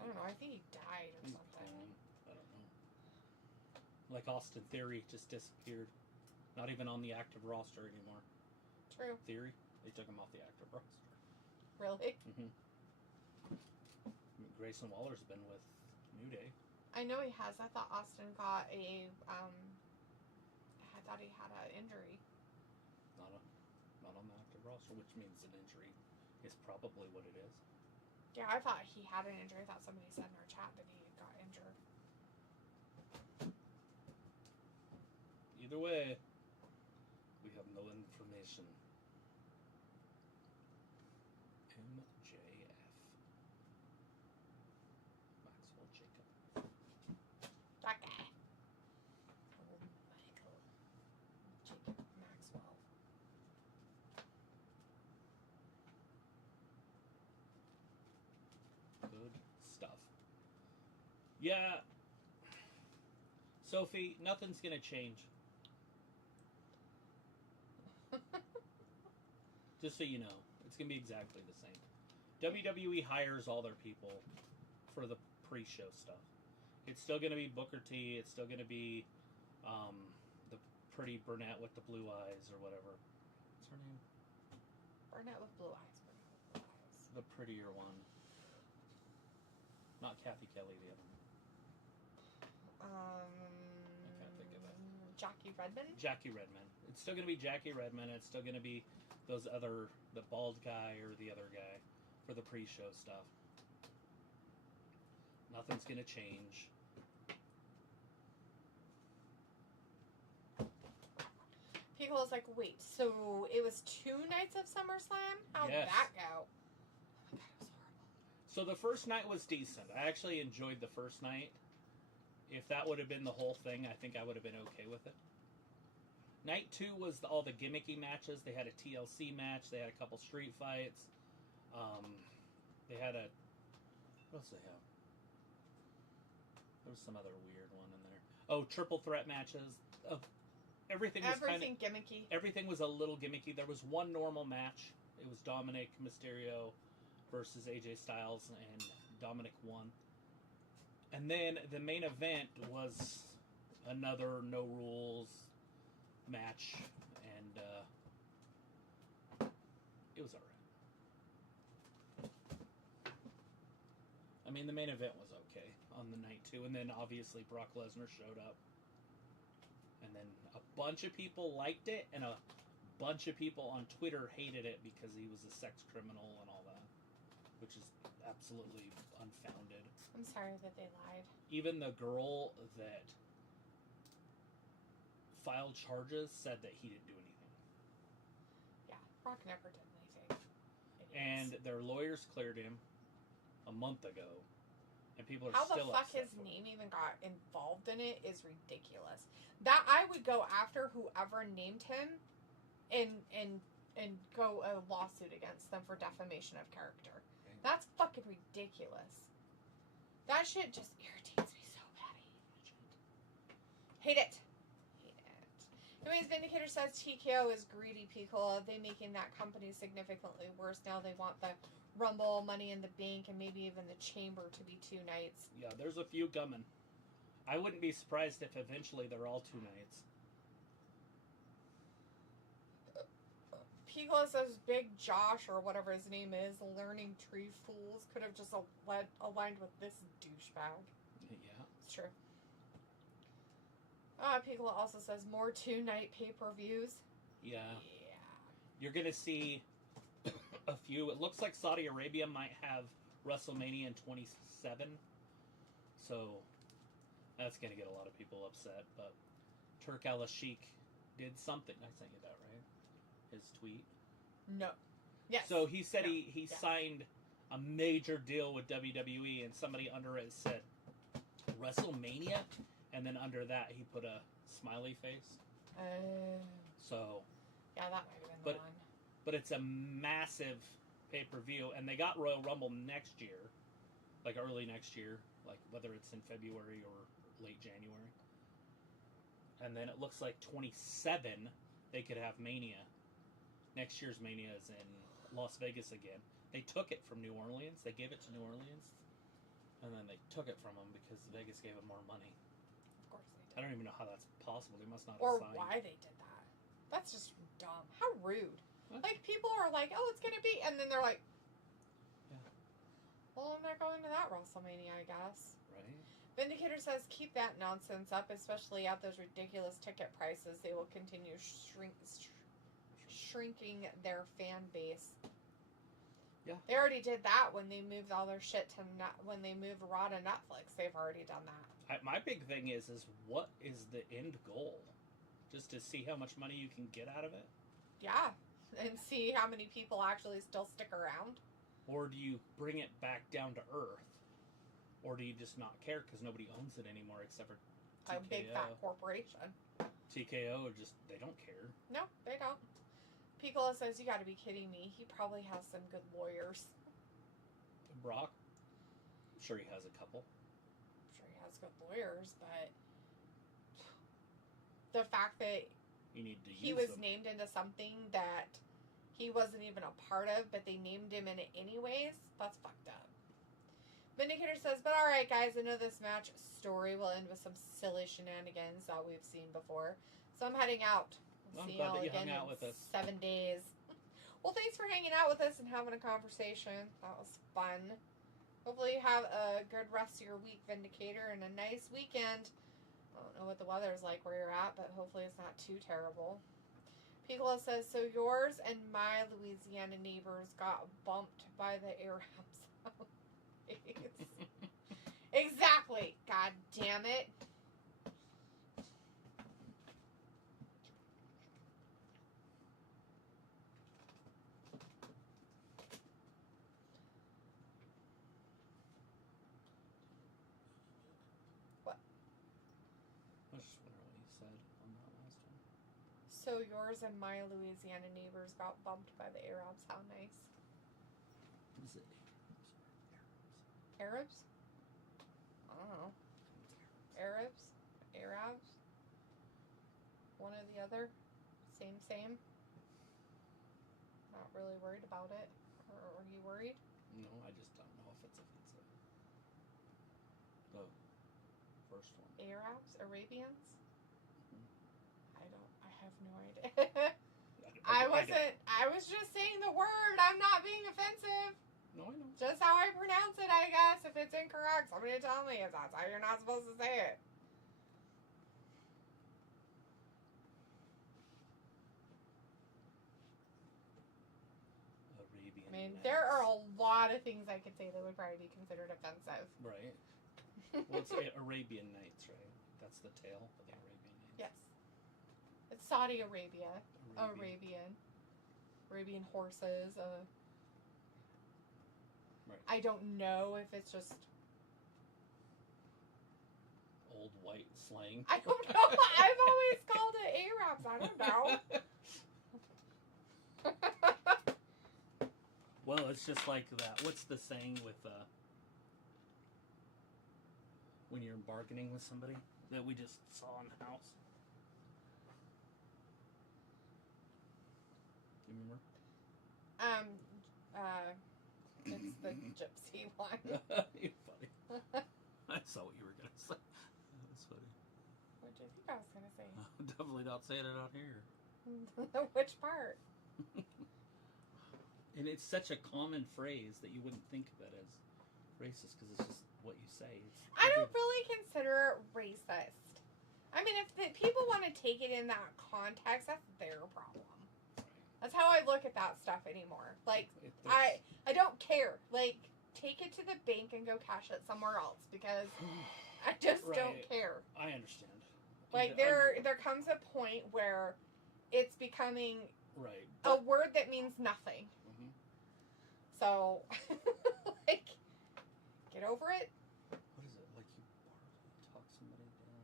I don't know. I think he died or something. I don't know. Like Austin Theory just disappeared. Not even on the active roster anymore. True. Theory? They took him off the active roster. Really? Mm-hmm. Grayson Waller's been with New Day. I know he has. I thought Austin got a, I thought he had an injury. Not on the active roster, which means an injury is probably what it is. Yeah, I thought he had an injury. I thought somebody said in our chat that he got injured. Either way, we have no information. MJF. Maxwell Jacob. That guy. Oh, Michael. Jacob Maxwell. Good stuff. Yeah. Sophie, nothing's gonna change. Just so you know, it's going to be exactly the same. WWE hires all their people for the pre-show stuff. It's still going to be Booker T. It's still going to be the pretty brunette with the blue eyes or whatever. What's her name? Brunette with blue eyes. Brunette with blue eyes. The prettier one. Not Kathy Kelly, the other one. I can't think of it. Jackie Redmond? Jackie Redmond. It's still going to be Jackie Redmond. It's still going to be the bald guy or the other guy for the pre-show stuff. Nothing's gonna change. People was like, wait, so it was 2 nights of SummerSlam? How'd Yes. that go? Oh my god, it was horrible. So the first night was decent. I actually enjoyed the first night. If that would have been the whole thing, I think I would have been okay with it. Night 2 was all the gimmicky matches. They had a TLC match. They had a couple street fights. They had a... What else did they have? There was some other weird one in there. Oh, triple threat matches. Everything was gimmicky. Everything was a little gimmicky. There was one normal match. It was Dominic Mysterio versus AJ Styles, and Dominic won. And then the main event was another no rules match, and it was alright. I mean, the main event was okay on the night too, and then obviously Brock Lesnar showed up, and then a bunch of people liked it, and a bunch of people on Twitter hated it because he was a sex criminal and all that, which is absolutely unfounded. I'm sorry that they lied. Even the girl that filed charges said that he didn't do anything. Yeah, Brock never did anything. And their lawyers cleared him a month ago, and people are How still the fuck upset his for name even got involved in it is ridiculous. That I would go after whoever named him and go a lawsuit against them for defamation of character. Okay. That's fucking ridiculous. That shit just irritates me so bad. I hate it. Hate it. Anyways, Vindicator says TKO is greedy people. They making that company significantly worse now. They want the Rumble, Money in the Bank, and maybe even the Chamber to be 2 nights. Yeah, there's a few coming. I wouldn't be surprised if eventually they're all 2 nights. Piccolo says Big Josh, or whatever his name is, Learning Tree Fools, could have just aligned with this douchebag. Yeah. It's true. Piccolo also says more 2-night pay-per-views. Yeah. Yeah. You're going to see a few. It looks like Saudi Arabia might have WrestleMania in 27. So that's going to get a lot of people upset. But Turk Al-Sheikh did something. I sent you that, right? His tweet. No. Yes. So he said he Yeah. signed a major deal with WWE, and somebody under it said WrestleMania, and then under that he put a smiley face. So. Yeah, that might have been the one. But it's a massive pay-per-view, and they got Royal Rumble next year, like early next year, like whether it's in February or late January. And then it looks like 27, they could have Mania. Next year's Mania is in Las Vegas again. They took it from New Orleans. They gave it to New Orleans, and then they took it from them because Vegas gave them more money. Of course they did. I don't even know how that's possible. They must not have or signed. why they did that. That's just dumb. How rude. What? Like, people are like, oh, it's going to be... And then they're like, Yeah. Well, I'm not going to that WrestleMania, I guess. Right. Vindicator says, keep that nonsense up, especially at those ridiculous ticket prices. They will continue shrinking their fan base. Yeah. They already did that when they moved all their shit to... when they moved Raw to Netflix. They've already done that. My big thing is what is the end goal? Just to see how much money you can get out of it? Yeah. And see how many people actually still stick around. Or do you bring it back down to earth? Or do you just not care because nobody owns it anymore except for TKO? A big fat corporation. TKO, just, they don't care. No, they don't. Piccolo says, you gotta be kidding me. He probably has some good lawyers. Brock? I'm sure he has a couple. I'm sure he has good lawyers, but the fact that You need to he use was them. named into something that he wasn't even a part of, but they named him in it anyways, that's fucked up. Vindicator says, but alright guys, I know this match story will end with some silly shenanigans that we've seen before. So I'm heading out. Well, I'm See glad y'all that you again hung out in with us. 7 days. Well, thanks for hanging out with us and having a conversation. That was fun. Hopefully you have a good rest of your week, Vindicator, and a nice weekend. I don't know what the weather is like where you're at, but hopefully it's not too terrible. Piccolo says, so yours and my Louisiana neighbors got bumped by the Arabs. Exactly. God damn it. What? I was just wondering what you said on that last one. So yours and my Louisiana neighbors got bumped by the Arabs. How nice. Is it Arabs? I don't know. Arabs? Arabs? One or the other? Same? Not really worried about it. Or are you worried? No, I just don't know if it's offensive. The first one. Arabs? Arabians? Mhm. I have no idea. I was just saying the word. I'm not being offensive. No, I know. Just how I pronounce it, I guess. If it's incorrect, somebody tell me if that's how you're not supposed to say it. Arabian. I mean, Nights. there are a lot of things I could say that would probably be considered offensive. Right. Well, it's Arabian Nights, right? That's the tale of the Arabian Nights. Yes. It's Saudi Arabia. Arabian horses. Right. I don't know if it's just... Old white slang. I don't know. I've always called it Arabs. I don't know. Well, it's just like that. What's the saying with when you're bargaining with somebody that we just saw in the house? You remember? It's the gypsy one. You're funny. I saw what you were gonna say. That was funny. What do you think I was gonna say? I'm definitely not saying it out here. Which part? And it's such a common phrase that you wouldn't think of it as racist because it's just what you say. I don't really consider it racist. I mean, if the people want to take it in that context, that's their problem. That's how I look at that stuff anymore. Like, I don't care. Like, take it to the bank and go cash it somewhere else because I just don't care. I understand. Like, there comes a point where it's becoming a word that means nothing. Mm-hmm. So, like, get over it. What is it? Like you talk somebody down?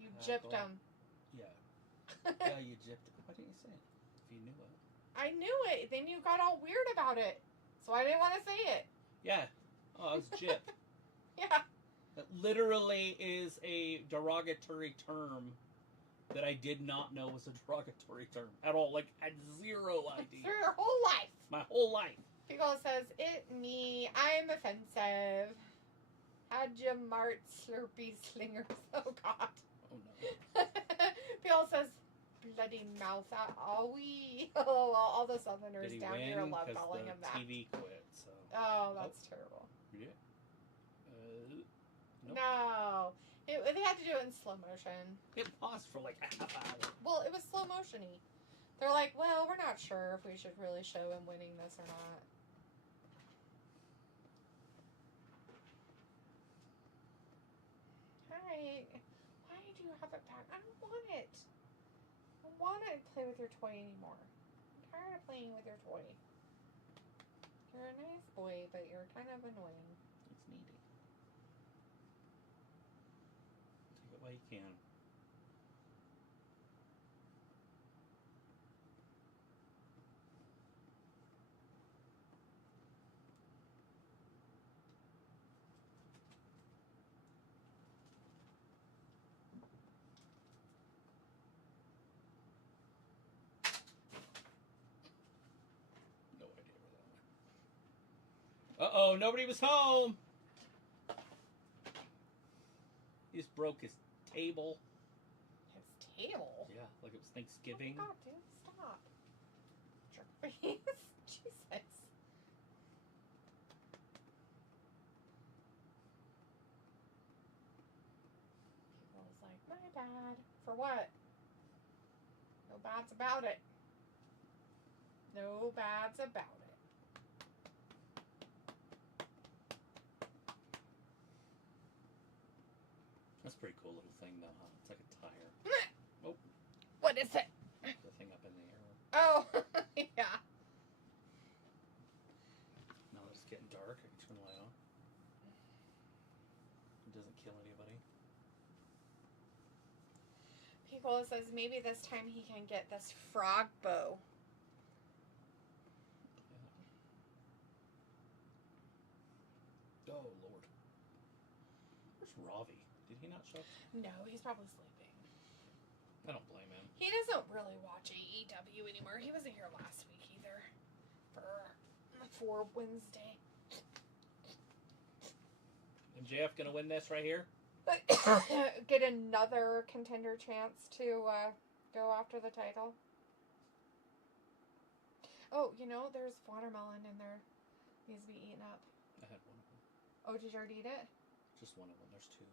You gypped him. Yeah. Yeah, you gypped him. Why didn't you say it? If you knew it. I knew it. Then you got all weird about it. So I didn't want to say it. Yeah. Oh, it was gyp. Yeah. That literally is a derogatory term that I did not know was a derogatory term at all. Like, I had zero idea. Through your whole life. My whole life. Pickle says, it me. I'm offensive. Had you mart slurpy slingers. Oh, God. Oh, no. Pickle says, bloody mouth. Oh, we. Oh, all the Southerners Did he down win? here love 'Cause calling the him that. TV quit, so. Oh, that's terrible. Yeah. Nope. No. They had to do it in slow motion. It paused for like a half hour. Well, it was slow motion-y. They're like, well, we're not sure if we should really show him winning this or not. Hi. Why do you have it back? I don't want it. I don't want to play with your toy anymore. I'm tired of playing with your toy. You're a nice boy, but you're kind of annoying. It's needy. Take it while you can. No idea where that went. Uh-oh, nobody was home! He just broke his table. His table? Yeah, like it was Thanksgiving. Oh, God, dude, stop. Jerk face. Jesus. People was like, my bad. For what? No bads about it. No bads about it. That's a pretty cool little thing, though, huh? It's like a tire. Oh. What is it? The thing up in the air. Oh, yeah. Now that it's getting dark, I can turn the light on. It doesn't kill anybody. People says maybe this time he can get this frog bow. Yeah. Oh, Lord. Where's Ravi? Did he not show up? No, he's probably sleeping. I don't blame him. He doesn't really watch AEW anymore. He wasn't here last week either. For Wednesday. MJF gonna win this right here? Get another contender chance to go after the title. Oh, you know, there's watermelon in there. Needs to be eaten up. I had one of them. Oh, did you already eat it? Just one of them. There's two.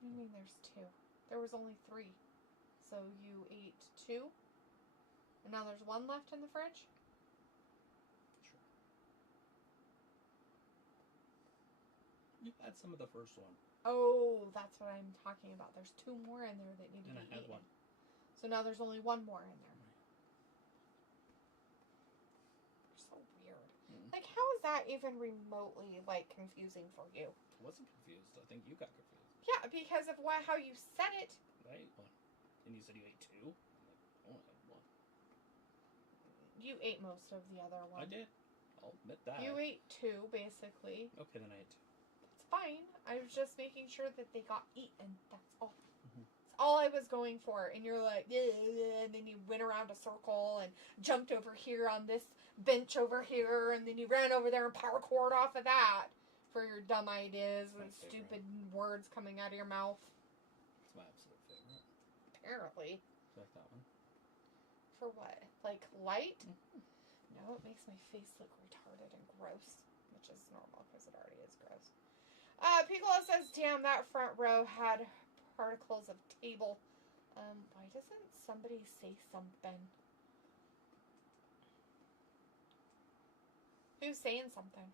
What do you mean there's two? There was only three. So you ate two? And now there's one left in the fridge? Sure. You had some of the first one. Oh, that's what I'm talking about. There's two more in there that need to And be I had eaten. one. So now there's only one more in there. You're so weird. Like, how is that even remotely, like, confusing for you? I wasn't confused. I think you got confused. Yeah, because of how you said it. I ate one. And you said you ate two? I'm like, I only had one. You ate most of the other one. I did. I'll admit that. You ate two, basically. Okay, then I ate two. It's fine. I was just making sure that they got eaten. That's all. Mhm. That's all I was going for. And you're like, and then you went around a circle and jumped over here on this bench over here, and then you ran over there and parkoured off of that for your dumb ideas and stupid words coming out of your mouth. It's my absolute favorite. Apparently. You like that one? For what? Like light? Mm-hmm. No, it makes my face look retarded and gross, which is normal because it already is gross. Piccolo says, damn, that front row had particles of table. Why doesn't somebody say something? Who's saying something?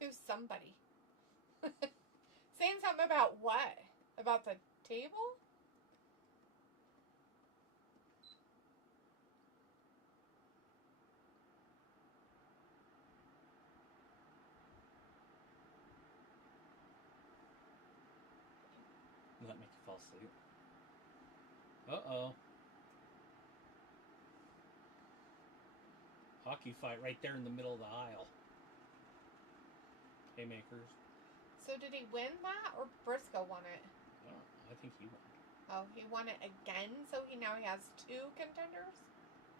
Who's somebody? Saying something about what? About the table? fall asleep. Uh-oh. Hockey fight right there in the middle of the aisle. Haymakers. So did he win that, or Briscoe won it? Oh, I think he won. Oh, he won it again, so now he has 2 contenders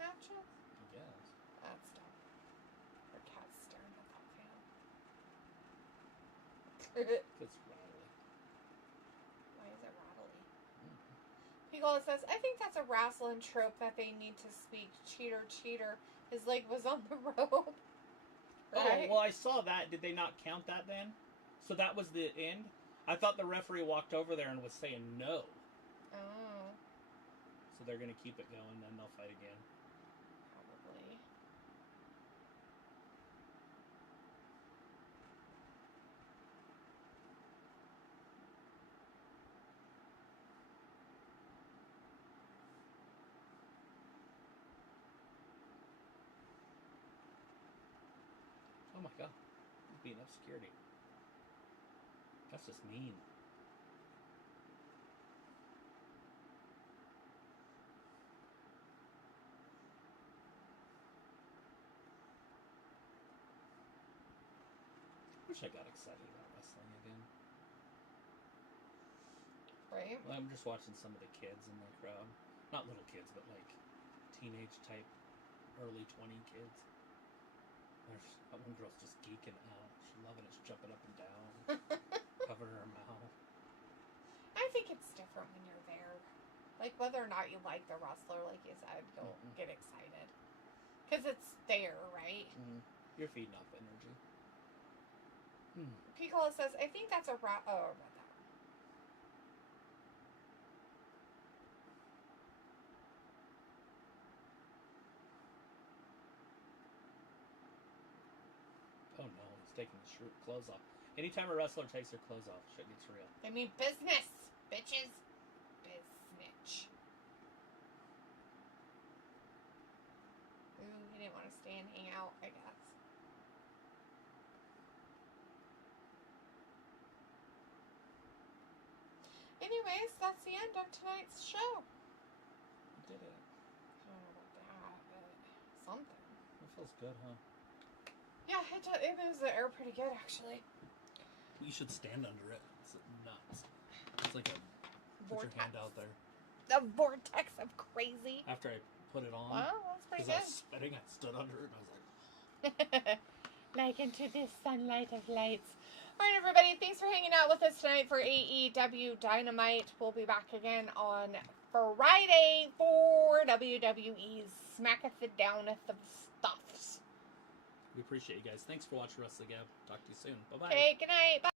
matches? I guess. That's dumb. Her cat's staring at that fan. It's rattly. Why is it rattly? Piccolo says, I think that's a wrestling trope that they need to speak. Cheater, cheater. His leg was on the rope. Right? Oh, well, I saw that. Did they not count that then? So that was the end? I thought the referee walked over there and was saying no. Oh. So they're going to keep it going, then they'll fight again. Probably. Oh my god. He's beating up security. That's just mean. Wish I got excited about wrestling again. Right? Well, I'm just watching some of the kids in the crowd. Not little kids, but like teenage type, early 20 kids. There's that one girl's just geeking out. She's loving it. She's jumping up and down, covering her mouth. I think it's different when you're there. Like, whether or not you like the wrestler, like you said, you'll get excited. Because it's there, right? You're feeding off energy. Piccolo says, I think that's a rat. Oh, about that. Oh no, he's taking his clothes off. Anytime a wrestler takes their clothes off, shit gets real. They mean business, bitches. Business. Ooh, he didn't want to stay and hang out, I guess. Anyways, that's the end of tonight's show. We did it. I don't know about that, but something. It feels good, huh? Yeah, it moves the air pretty good, actually. You should stand under it. It's nuts. It's like a put your hand out there. The vortex of crazy. After I put it on, Wow, that's pretty because I good. was sweating, I stood under it and I was like, Like into this sunlight of lights. Alright, everybody, thanks for hanging out with us tonight for AEW Dynamite. We'll be back again on Friday for WWE's Smacketh It Downeth of Stuffs. we appreciate you guys. Thanks for watching Wrestling Gab. Talk to you soon. Bye-bye. Okay, good night. Bye.